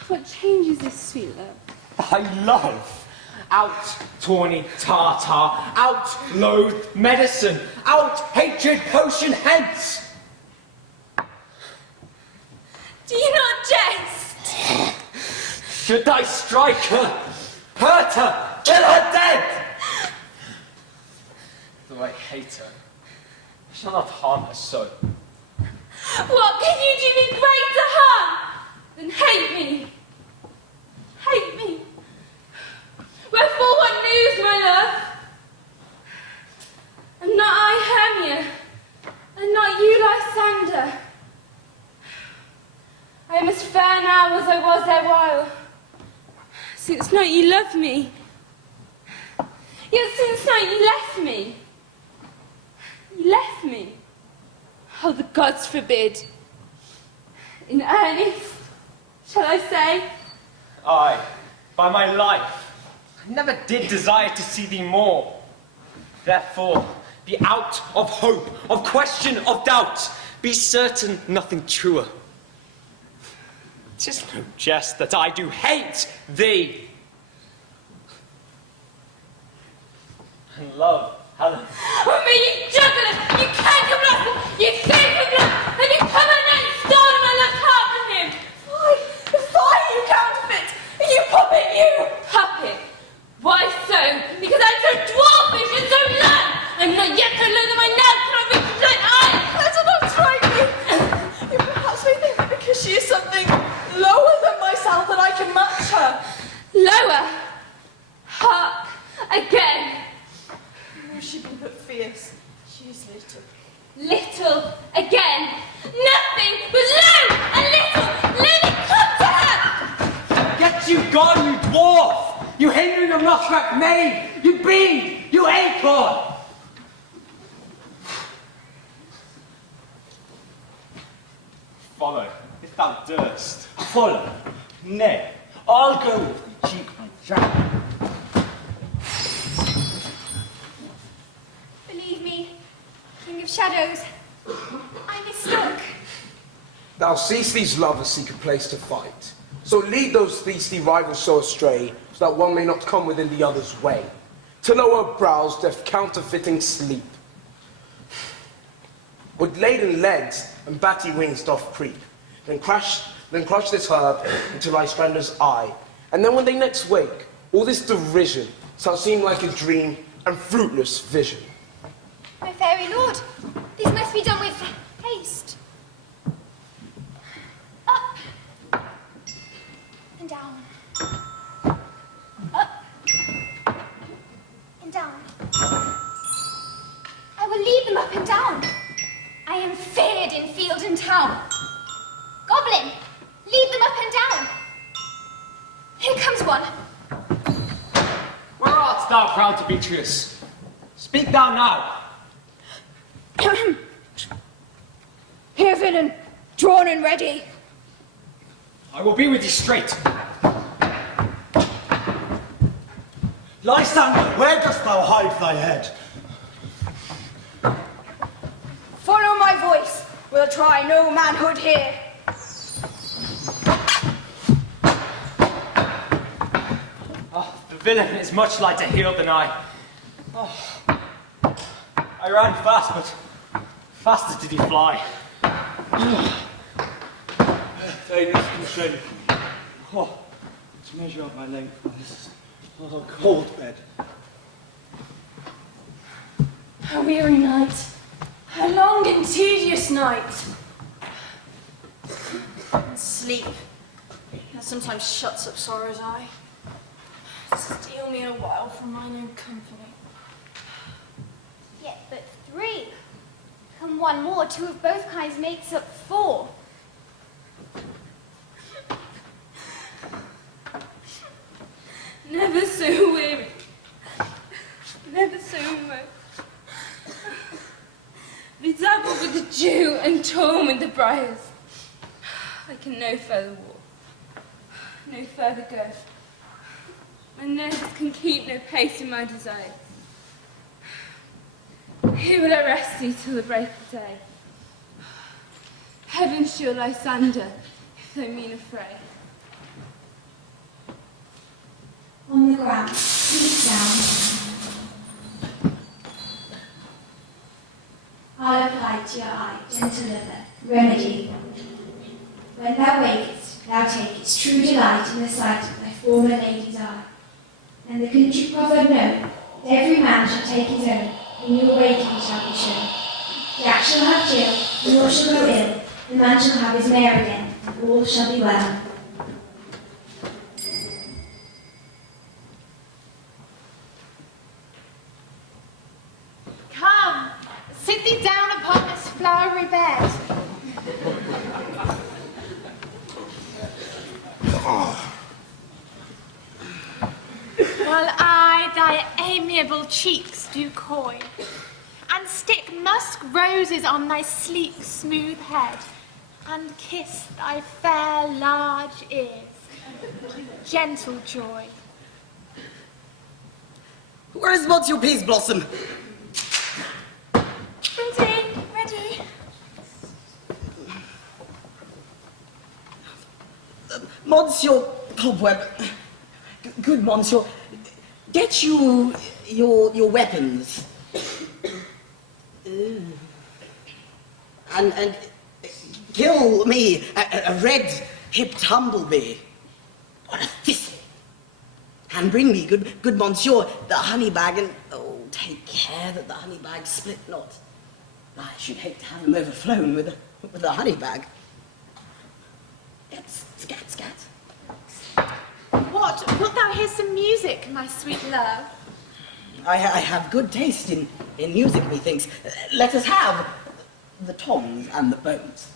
What changes this sweet love? Thy love. Out, tawny tartar, out, loathed medicine, out, hatred potion, hence. Do you not jest? Should I strike her, hurt her, kill her dead? Though I hate her, shall not harm her so. What can you do me greater harm than hate me? Hate me. Wherefore what news, my love? Am not I Hermia, and not you Lysander? I am as fair now as I was erewhile, since not you love me, yet since not you left me. You left me. Oh, the gods forbid. In earnest, shall I say? Aye, by my life, I never did desire to see thee more. Therefore, be out of hope, of question, of doubt. Be certain nothing truer. 'Tis no jest that I do hate thee. And love, Helen. Oh, me, you juggler! You can't come up! You thief of blood! Have you come out and stolen my love's heart from him? Fie, you counterfeit! You puppet, you! Puppet? Why so? Because I'm so dwarfish and so low! I'm not yet so low that my nails cannot reach the giant eyes! Let her not strike me! You perhaps may think that because she is something lower than myself that I can match her. Lower? Hark! Again! Oh, she be but fierce. She is little. Little again! Nothing but low and little! Let me come to her! Get you gone, you dwarf! You hindering of Nothrac maid! You bean! You acorn! Follow, if thou durst. Follow? Nay, I'll go with thee cheek by jowl. Believe me, King of Shadows, I mistook. Thou seest these lovers seek a place to fight. So lead those thirsty rivals so astray, so that one may not come within the other's way. To lower brows doth counterfeiting sleep. With laden legs and batty wings doth creep. Then crush this herb into Lystrander's eye. And then when they next wake, all this derision shall seem like a dream and fruitless vision. My fairy lord, this must be done with haste. Up and down. Up and down. I will lead them up and down. I am feared in field and town. Goblin, lead them up and down. Here comes one. Where art thou, proud Demetrius? Speak thou now. Here, villain, drawn and ready. I will be with thee straight. Lysander, Where dost thou hide thy head? Follow my voice. We'll try no manhood here. Oh, the villain is much lighter heeled than I. Oh, I ran fast, but faster did he fly. Take this constraint. Oh, to measure out my length for this cold bed. A weary night. A long and tedious night. And sleep. That sometimes shuts up sorrow's eye. Steal me a while from mine own company. Yet but three. Come one more, two of both kinds makes up four. Never so weary. Never so remote. Bedabbled with the dew and torn with the briars. I can no further walk, no further go. My nerves can keep no pace in my desires. Here will I rest thee till the break of day. Heaven sure Lysander, if thou mean a fray. On the ground, sleep down. I'll apply to your eye gentle leather, remedy. When thou wakest, thou takest true delight in the sight of thy former lady's eye. And the country proverb known, that every man shall take his own, in your waking shall be shown. Jack shall have Jill, and all shall go ill. The man shall have his mare again, and all shall be well. Come, sit thee down upon this flowery bed. While I thy amiable cheeks do coy, and stick musk roses on thy sleek, smooth head, and kiss thy fair, large ears with gentle joy. Where is Monsieur Peas Blossom? Ready, ready. Monsieur Cobweb, good Monsieur, get you your weapons. And kill me a red-hipped humblebee. What a thistle. And bring me, good Monsieur, the honey bag, and oh, take care that the honey bag split not. I should hate to have him overflown with a honey bag. Scat, scat. What, wilt thou hear some music, my sweet love? I have good taste in music, methinks. Let us have the toms and the bones.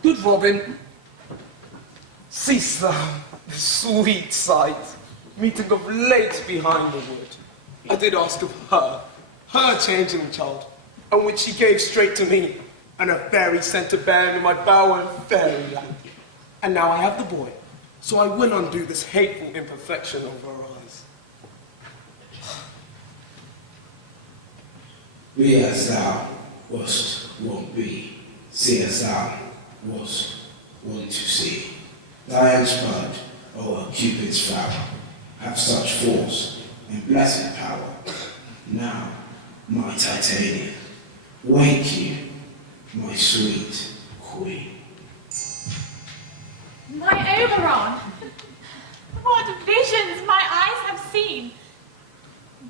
Good Robin, seest thou the sweet sight, meeting of late behind the wood? I did ask of her changeling child, and which she gave straight to me, and a fairy sent to bear me my bower in fairyland. And now I have the boy, so I will undo this hateful imperfection of her eyes. Be as thou wast wont be, see as thou wast wont to see. Lion's bud, or Cupid's flower, have such force and blessed power. Now, my Titania, wake you, my sweet queen. My Oberon! What visions my eyes have seen!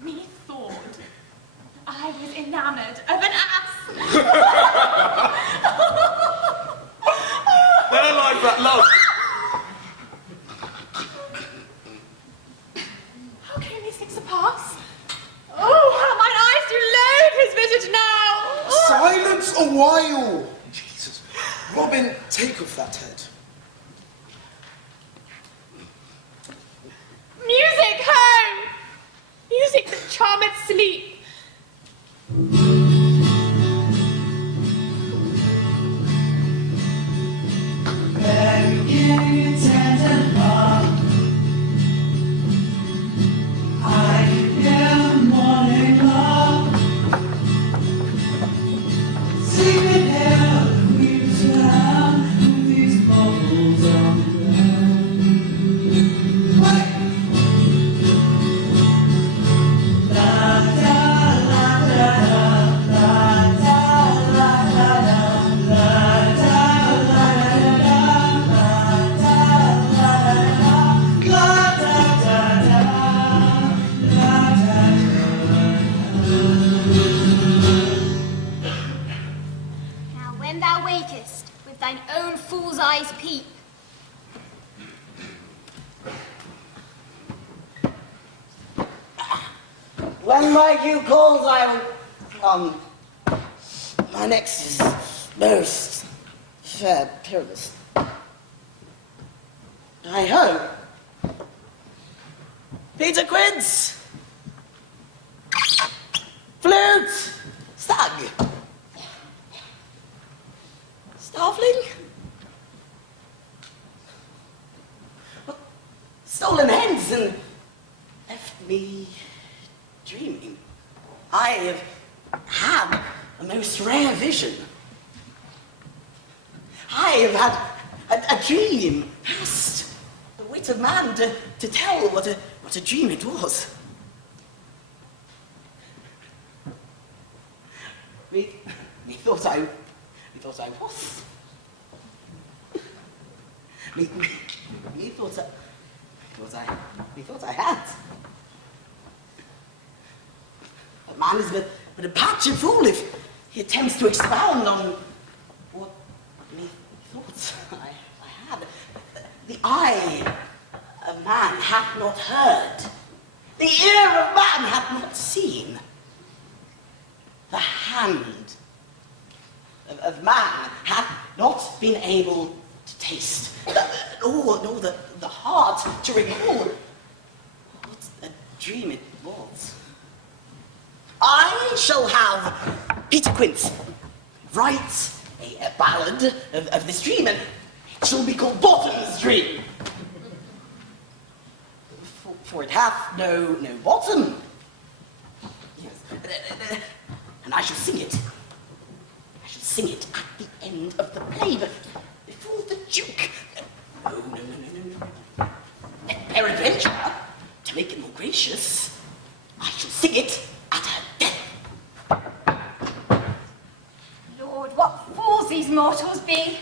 Methought I was enamored of an ass! I like that love. How came these things to pass? Oh, how mine eyes do loathe his visage now! Silence a while! Jesus. Robin, take off that head. Music home! Music that charmeth sleep! mortal's eyes peep. When my due calls, I will come. My next is most fair peerless. I hope. Peter Quince! Flute! Stag! Starveling? Stolen hens and left me dreaming. I have had a most rare vision. I have had a dream past the wit of man to tell what a dream it was. Methought I was. Methought I had. A man is but a patched fool if he attempts to expound on what methought I had. The eye of man hath not heard. The ear of man hath not seen. The hand of man hath not been able to taste, nor the heart to recall what a dream it was. I shall have Peter Quince write a ballad of this dream, and it shall be called Bottom's Dream. For it hath no bottom. Yes. And I shall sing it. I shall sing it at the end of the play, but before the Duke. No. Peradventure, to make it more gracious, I shall sing it at her death. Lord, what fools these mortals be!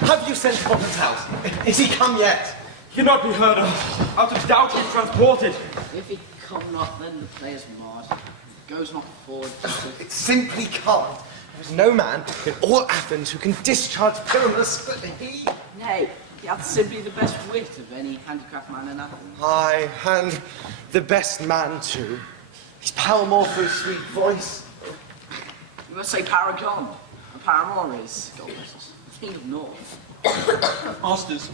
Have you sent to Bottom's house? Is he come yet? He cannot be heard of. Out of doubt he is transported. If he come not, then the play is marred. It goes not forward. It simply can't. There is no man in all Athens who can discharge Pyramus but he. Nay, he hath simply the best wit of any handicraft man in Athens. Aye, and the best man too. He's Paramore for his sweet voice. You must say Paragon, and Paramore is, God bless us, the king of North. Masters,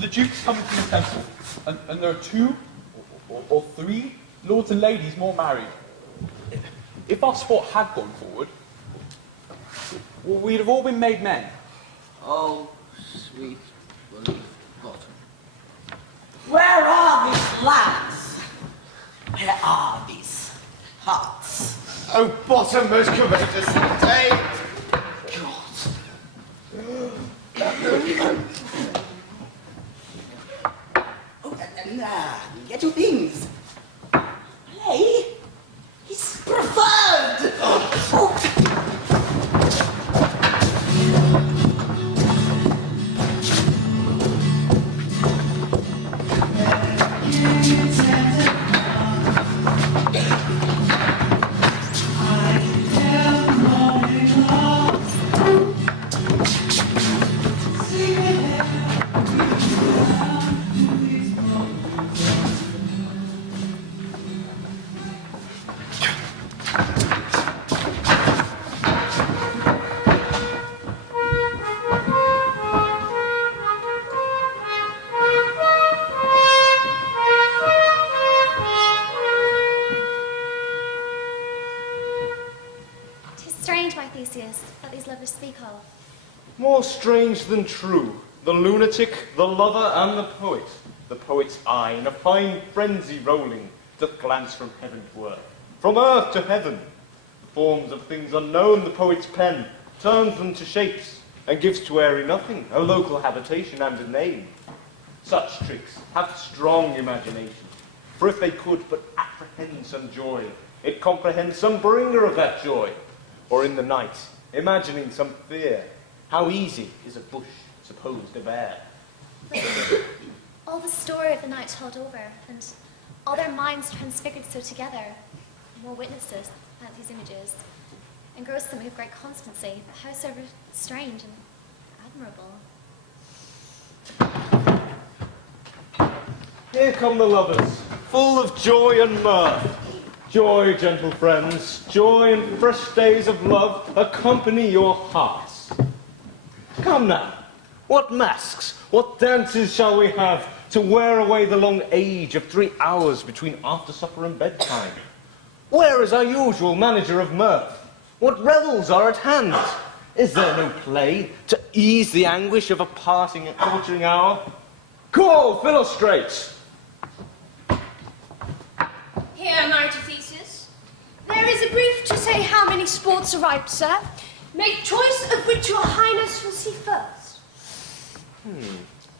the Duke's coming to the temple, and there are two or three lords and ladies more married. If our sport had gone forward, well, we'd have all been made men. Oh, sweet belief, Bottom. Where are these lads? Where are these hearts? Oh, Bottom, most courageous day. Get your things. Play is preferred. That these lovers speak of. More strange than true, the lunatic, the lover, and the poet. The poet's eye, in a fine frenzy rolling, doth glance from heaven to earth, from earth to heaven. The forms of things unknown, the poet's pen turns them to shapes, and gives to airy nothing a local habitation and a name. Such tricks have strong imagination, for if they could but apprehend some joy, it comprehends some bringer of that joy. Or in the night, imagining some fear, how easy is a bush supposed to bear. All the story of the night told over, and all their minds transfigured so together, more witnesses at these images, engrossed them with great constancy, how so strange and admirable. Here come the lovers, full of joy and mirth. Joy, gentle friends, joy and fresh days of love accompany your hearts. Come now, what masks, what dances shall we have to wear away the long age of 3 hours between after supper and bedtime? Where is our usual manager of mirth? What revels are at hand? Is there no play to ease the anguish of a parting and torturing hour? Call, Philostrate! Here, mighty Theseus. There is a brief to say how many sports are ripe, sir. Make choice of which your highness will see first.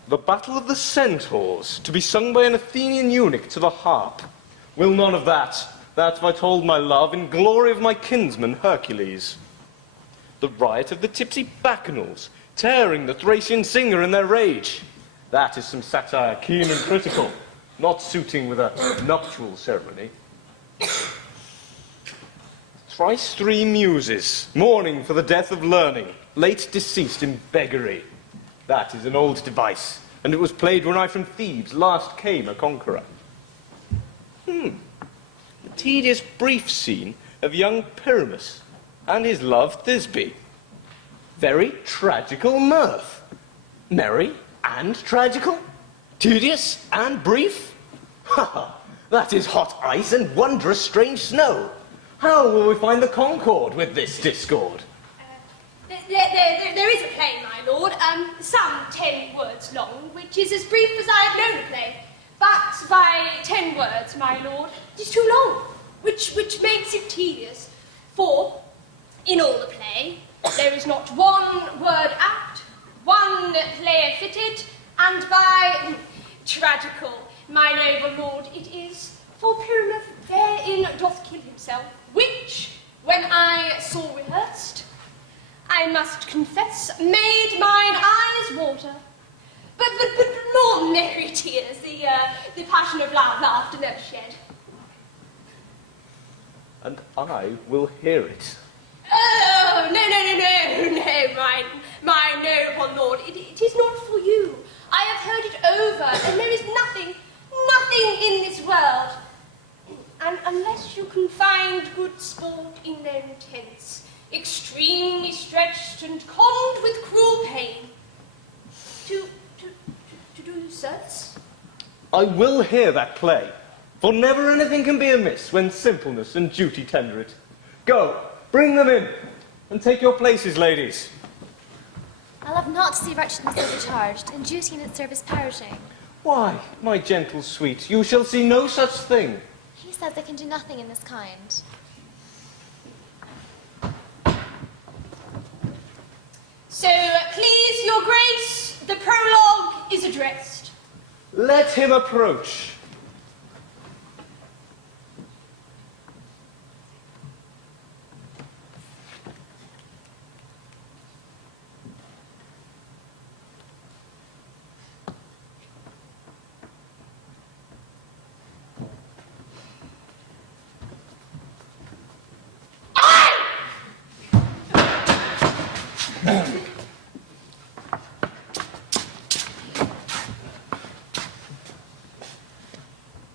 The Battle of the Centaurs, to be sung by an Athenian eunuch to the harp. Will none of that. That have I told my love in glory of my kinsman Hercules. The riot of the tipsy bacchanals, tearing the Thracian singer in their rage. That is some satire keen and critical, not suiting with a nuptial ceremony. Thrice 3 muses, mourning for the death of learning, late deceased in beggary. That is an old device, and it was played when I from Thebes last came a conqueror. A tedious brief scene of young Pyramus and his love Thisbe. Very tragical mirth. Merry and tragical? Tedious and brief? Ha ha! That is hot ice and wondrous strange snow. How will we find the concord with this discord? There is a play, my lord, some 10 words long, which is as brief as I have known a play. But by 10 words, my lord, it is too long, which makes it tedious. For, in all the play, there is not one word apt, one player fitted, and by tragical, my noble lord, it is, for Pyramus therein doth kill himself, which, when I saw rehearsed, I must confess, made mine eyes water. But more merry tears, the passion of love, laughter never shed. And I will hear it. Oh, no, my noble lord, it is not for you. I have heard it over, and there is nothing in this world. And unless you can find good sport in their tents, extremely stretched and conned with cruel pain, to do you service? I will hear that play, for never anything can be amiss when simpleness and duty tender it. Go, bring them in, and take your places, ladies. I love not to see wretchedness overcharged, and duty in its service perishing. Why, my gentle sweet, you shall see no such thing. He says I can do nothing in this kind. So, please, your grace, the prologue is addressed. Let him approach.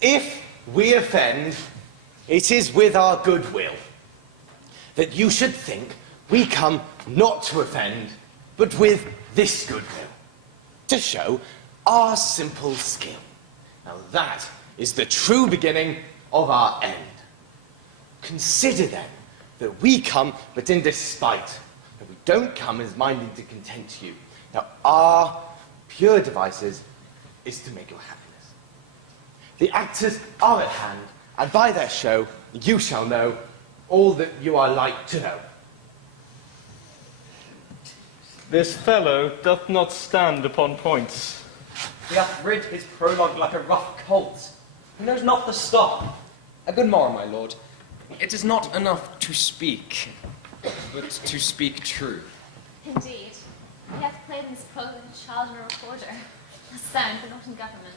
If we offend, it is with our goodwill. That you should think we come not to offend, but with this goodwill, to show our simple skill. Now that is the true beginning of our end. Consider then that we come but in despite, that we don't come as minding to content you. Now our pure devices is to make your happiness. The actors are at hand, and by their show you shall know all that you are like to know. This fellow doth not stand upon points. He hath rid his prologue like a rough colt. He knows not the stop. A good morrow, my lord. It is not enough to speak, but to speak true. Indeed. He hath played his prologue like a child in a recorder. Sound, but not in government.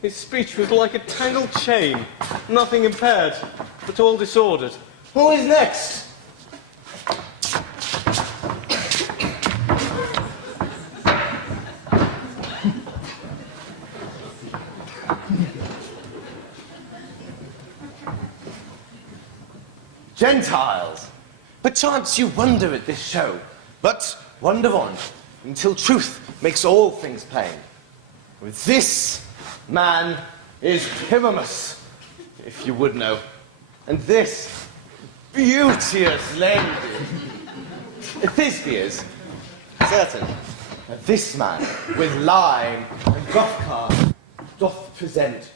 His speech was like a tangled chain, nothing impaired, but all disordered. Who is next? Gentiles, perchance you wonder at this show, but wonder on, until truth makes all things plain. With this man is Pyramus, if you would know, and this beauteous lady, Thisbe is certain that this man with lime and Gothcar doth present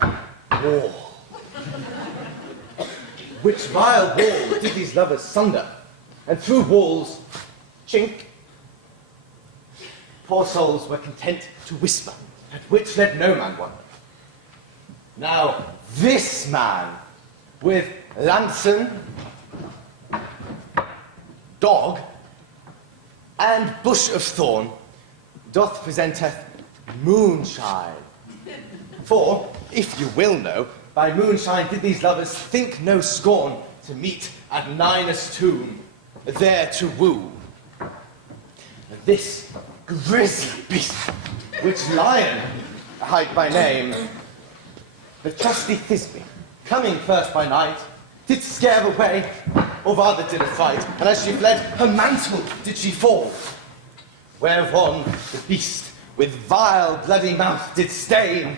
war. Which vile wall did these lovers sunder, and through walls chink. Poor souls were content to whisper, at which let no man wonder. Now this man, with lantern, dog, and bush of thorn, doth presenteth moonshine. For, if you will know, by moonshine did these lovers think no scorn to meet at Ninus' tomb, there to woo. And this grisly beast, which Lion hight by name, the trusty Thisbe, coming first by night, did scare away, or rather did affright, and as she fled, her mantle did she fall. Whereon the beast with vile bloody mouth did stain.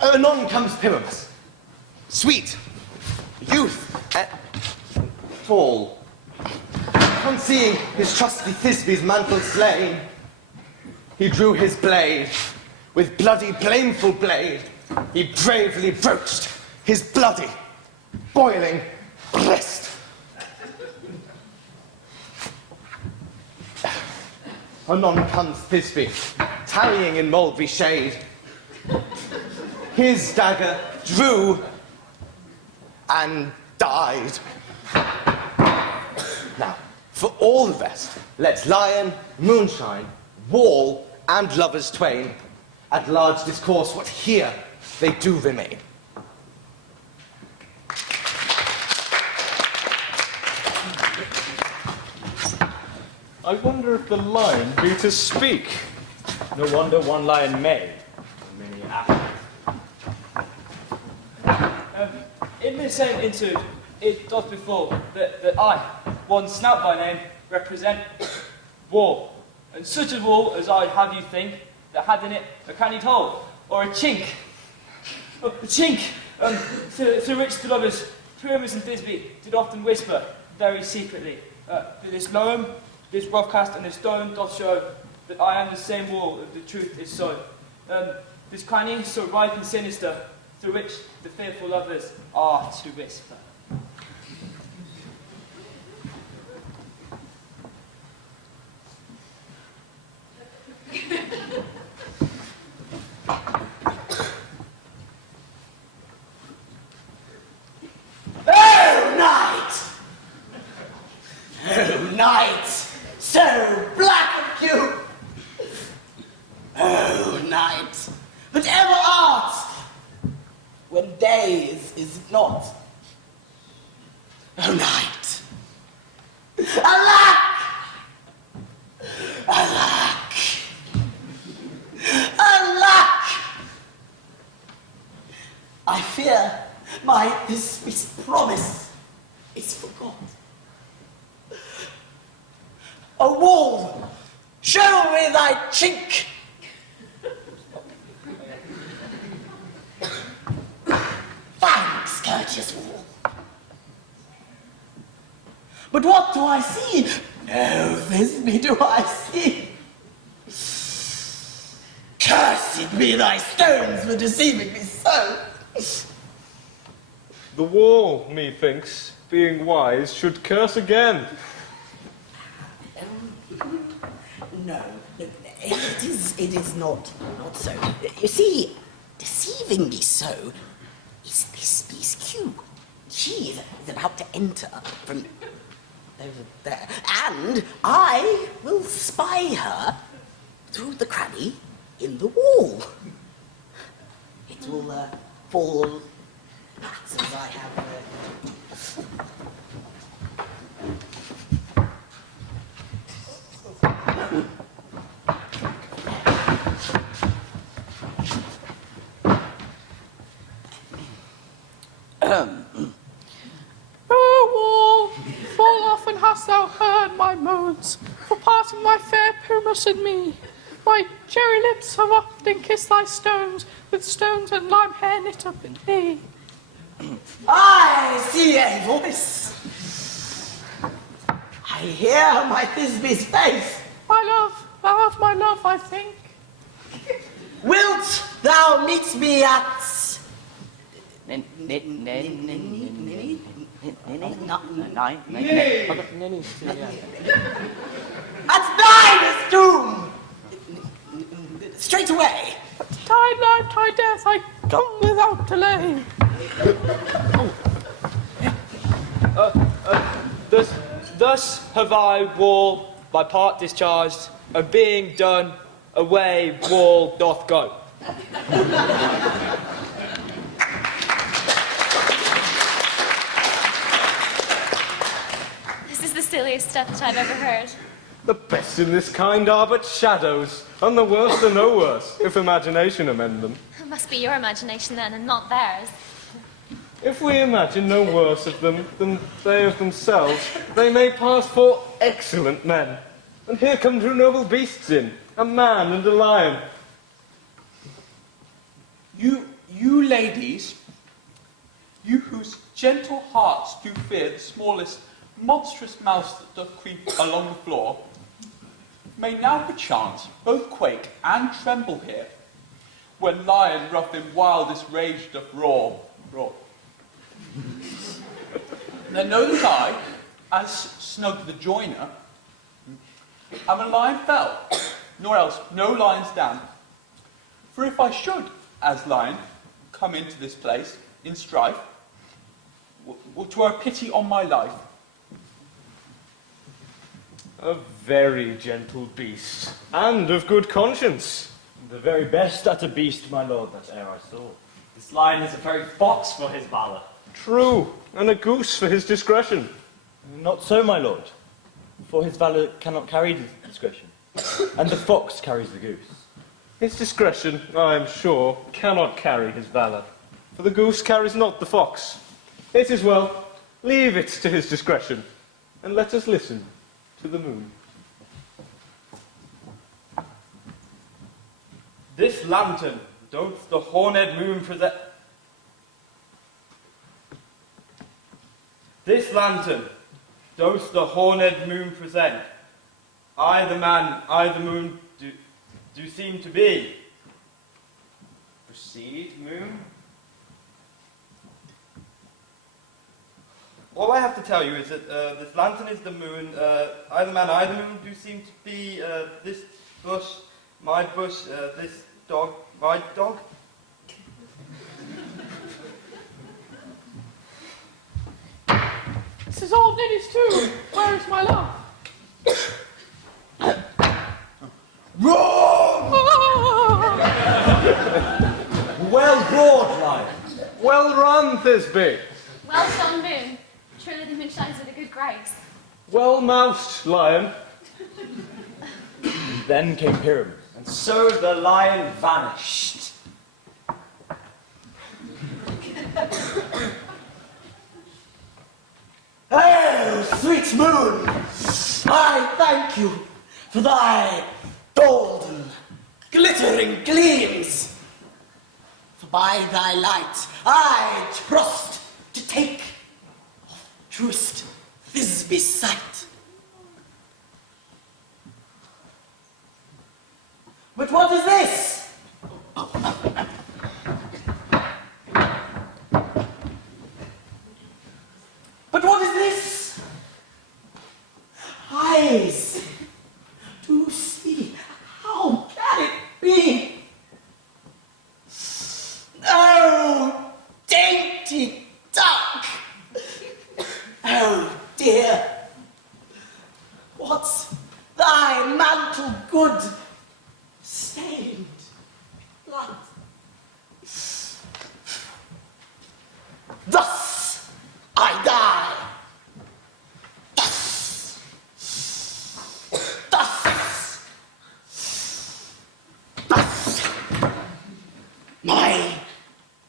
Anon comes Pyramus, sweet, youth, and tall. On seeing his trusty Thisbe's mantle slain, he drew his blade, with bloody blameful blade, he bravely broached his bloody, boiling breast. Anon comes Thisbe, tarrying in mulberry shade. His dagger drew and died. Now, for all the rest, let lion, moonshine, wall, and lovers twain at large discourse what here they do remain. I wonder if the lion be to speak. No wonder one lion may, many after. In this same interlude, it doth befall that I, one Snout by name, represent war, and such a war as I have you think, that had in it a crannied hole, or a chink, through which the lovers, Pyramus and Thisbe, did often whisper, very secretly, that this loam, this rough cast, and this stone doth show that I am the same wall, if the truth is so. This cranny, so ripe and sinister, through which the fearful lovers are to whisper. Oh, night! Oh, night! So black of hue! Oh, night! But ever art! When day is not. Oh, night! Alack! Alack! Alack! I fear this promise is forgot. A wall, show me thy chink. Thanks, courteous wall. But what do I see? No, Thisbe do I see. Cursed be thy stones for deceiving me so. The wall, methinks, being wise, should curse again. No, it is not so. You see, deceiving me so is Thisbe's cue. She is about to enter from over there. And I will spy her through the cranny in the wall. It will fall perhaps as I have... O wall, full often hast thou heard my moans, for parting my fair Pyramus and me. My cherry lips have often kissed thy stones, with stones and lime hair knit up in thee. I see a voice. I hear my Thisbe's face. My love, thou art my love, I think. Wilt thou meet me at... At thine tomb! Straight away! Tide life, tide death, I come without delay. Thus have I, wall, my part discharged, and being done, away wall doth go. This is the silliest stuff that I've ever heard. The best in this kind are but shadows, and the worst are no worse, if imagination amend them. It must be your imagination then, and not theirs. If we imagine no worse of them than they of themselves, they may pass for excellent men. And here come two noble beasts in, a man and a lion. You ladies, you whose gentle hearts do fear the smallest monstrous mouse that doth creep along the floor, may now perchance both quake and tremble here, when lion rough in wildest rage doth roar. Then know that I, as snug the joiner, am a lion fell, nor else no lion's dam. For if I should, as lion, come into this place in strife, twere a pity on my life. A very gentle beast, and of good conscience. The very best at a beast, my lord, that e'er I saw. This lion is a very fox for his valour. True, and a goose for his discretion. Not so, my lord, for his valour cannot carry discretion, and the fox carries the goose. His discretion, I am sure, cannot carry his valour, for the goose carries not the fox. It is well, leave it to his discretion, and let us listen to the moon. This lantern doth the horned moon present. This lantern doth the horned moon present. I the man, I the moon do seem to be. Proceed, moon. All I have to tell you is that this lantern is the moon. I the man, I the moon do seem to be. This bush, my bush. This dog, my dog. This is all Niddy's too. Where is my love? Wrong! Well brought, lion. Well run, Thisbe. Well shone, moon. Truly the moon shines with a good grace. Well moused, lion. Then came Pyramus, and so the lion vanished. Oh, sweet moon, I thank you for thy golden, glittering gleams. For by thy light I trust to take of truest Thisbe's sight. But what is this? But what is this? Eyes to see. How can it be? Oh, dainty duck! Oh dear, good stained blood. Thus I die. Thus my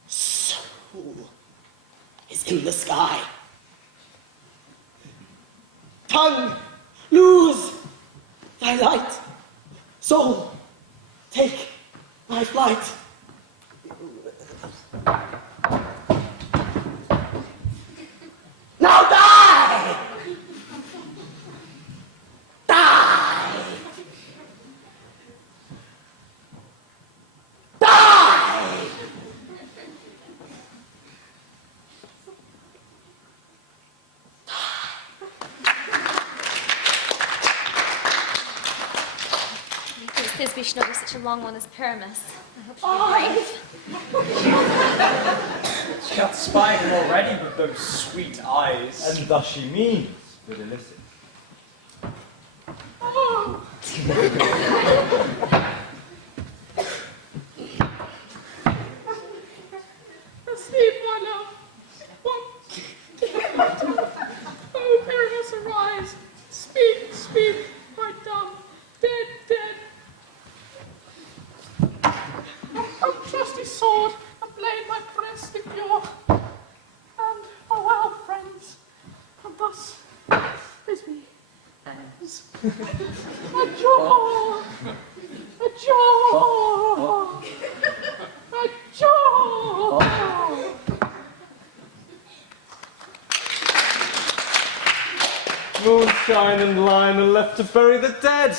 soul is in the sky. Tongue, lose thy light. Soul, take my flight. Now die! Die! Die! Thisbe should not be such a long one as Pyramus. I hope you'll be brave. She hath spied him already with those sweet eyes. And thus she means with illicit. Oh. Asleep, my love. What? Oh, Pyramus, arise. Speak, speak, quite dumb. Dead, dead. Oh, trusty sword, a blade my breast secure. And farewell, friends. And thus is me. Ends. A jaw! A jaw! A jaw! Moonshine and lime are left to bury the dead.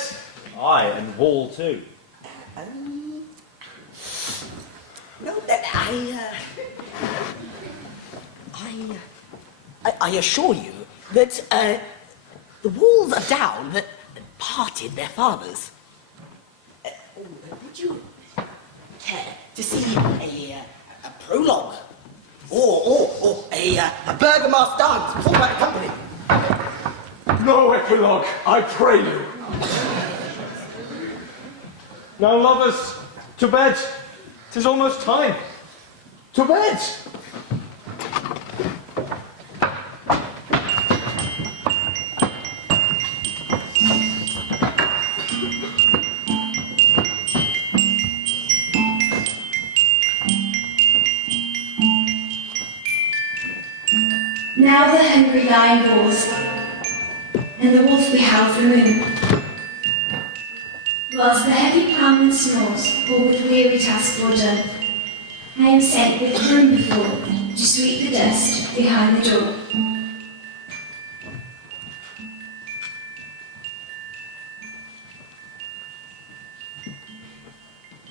Aye, and wall too. No, I assure you that the walls are down that parted their fathers. Would you care to see a prologue or a Bergamasque dance performed by the company? No epilogue, I pray you. Now, lovers, to bed. 'Tis almost time. To bed! Now the hungry lion roars, and the wolf behowls the moon. Whilst the heavy plowman snores, all with weary task foredone, I am sent with broom before to sweep the dust behind the door.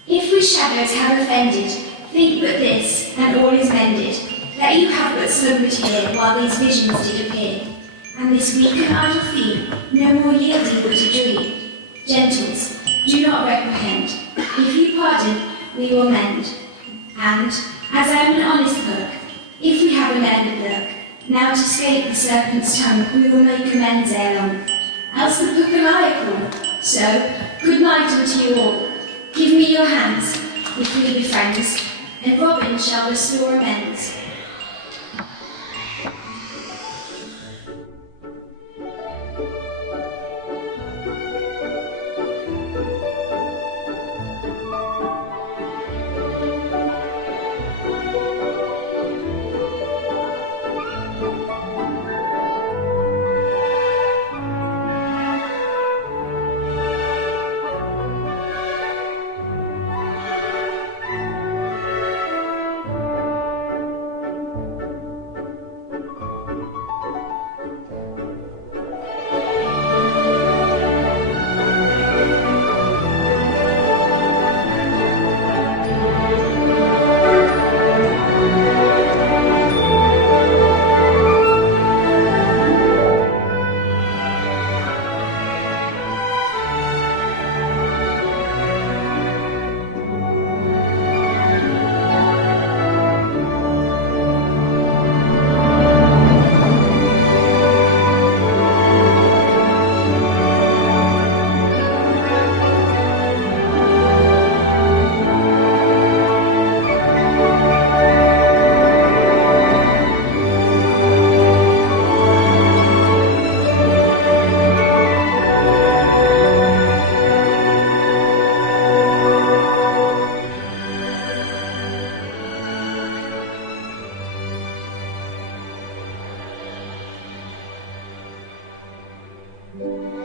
If we shadows have offended, think but this, and all is mended, that you have but slumbered here while these visions did appear, and this weak and idle theme no more yielded but a dream. Gentles, do not reprehend. If you pardon, we will mend. And, as I am an honest clerk, if we have a mended look, now to escape the serpent's tongue, we will make amends ere long. Else the puppet So, good night unto you all. Give me your hands, if we be friends, and Robin shall restore amends. Thank you.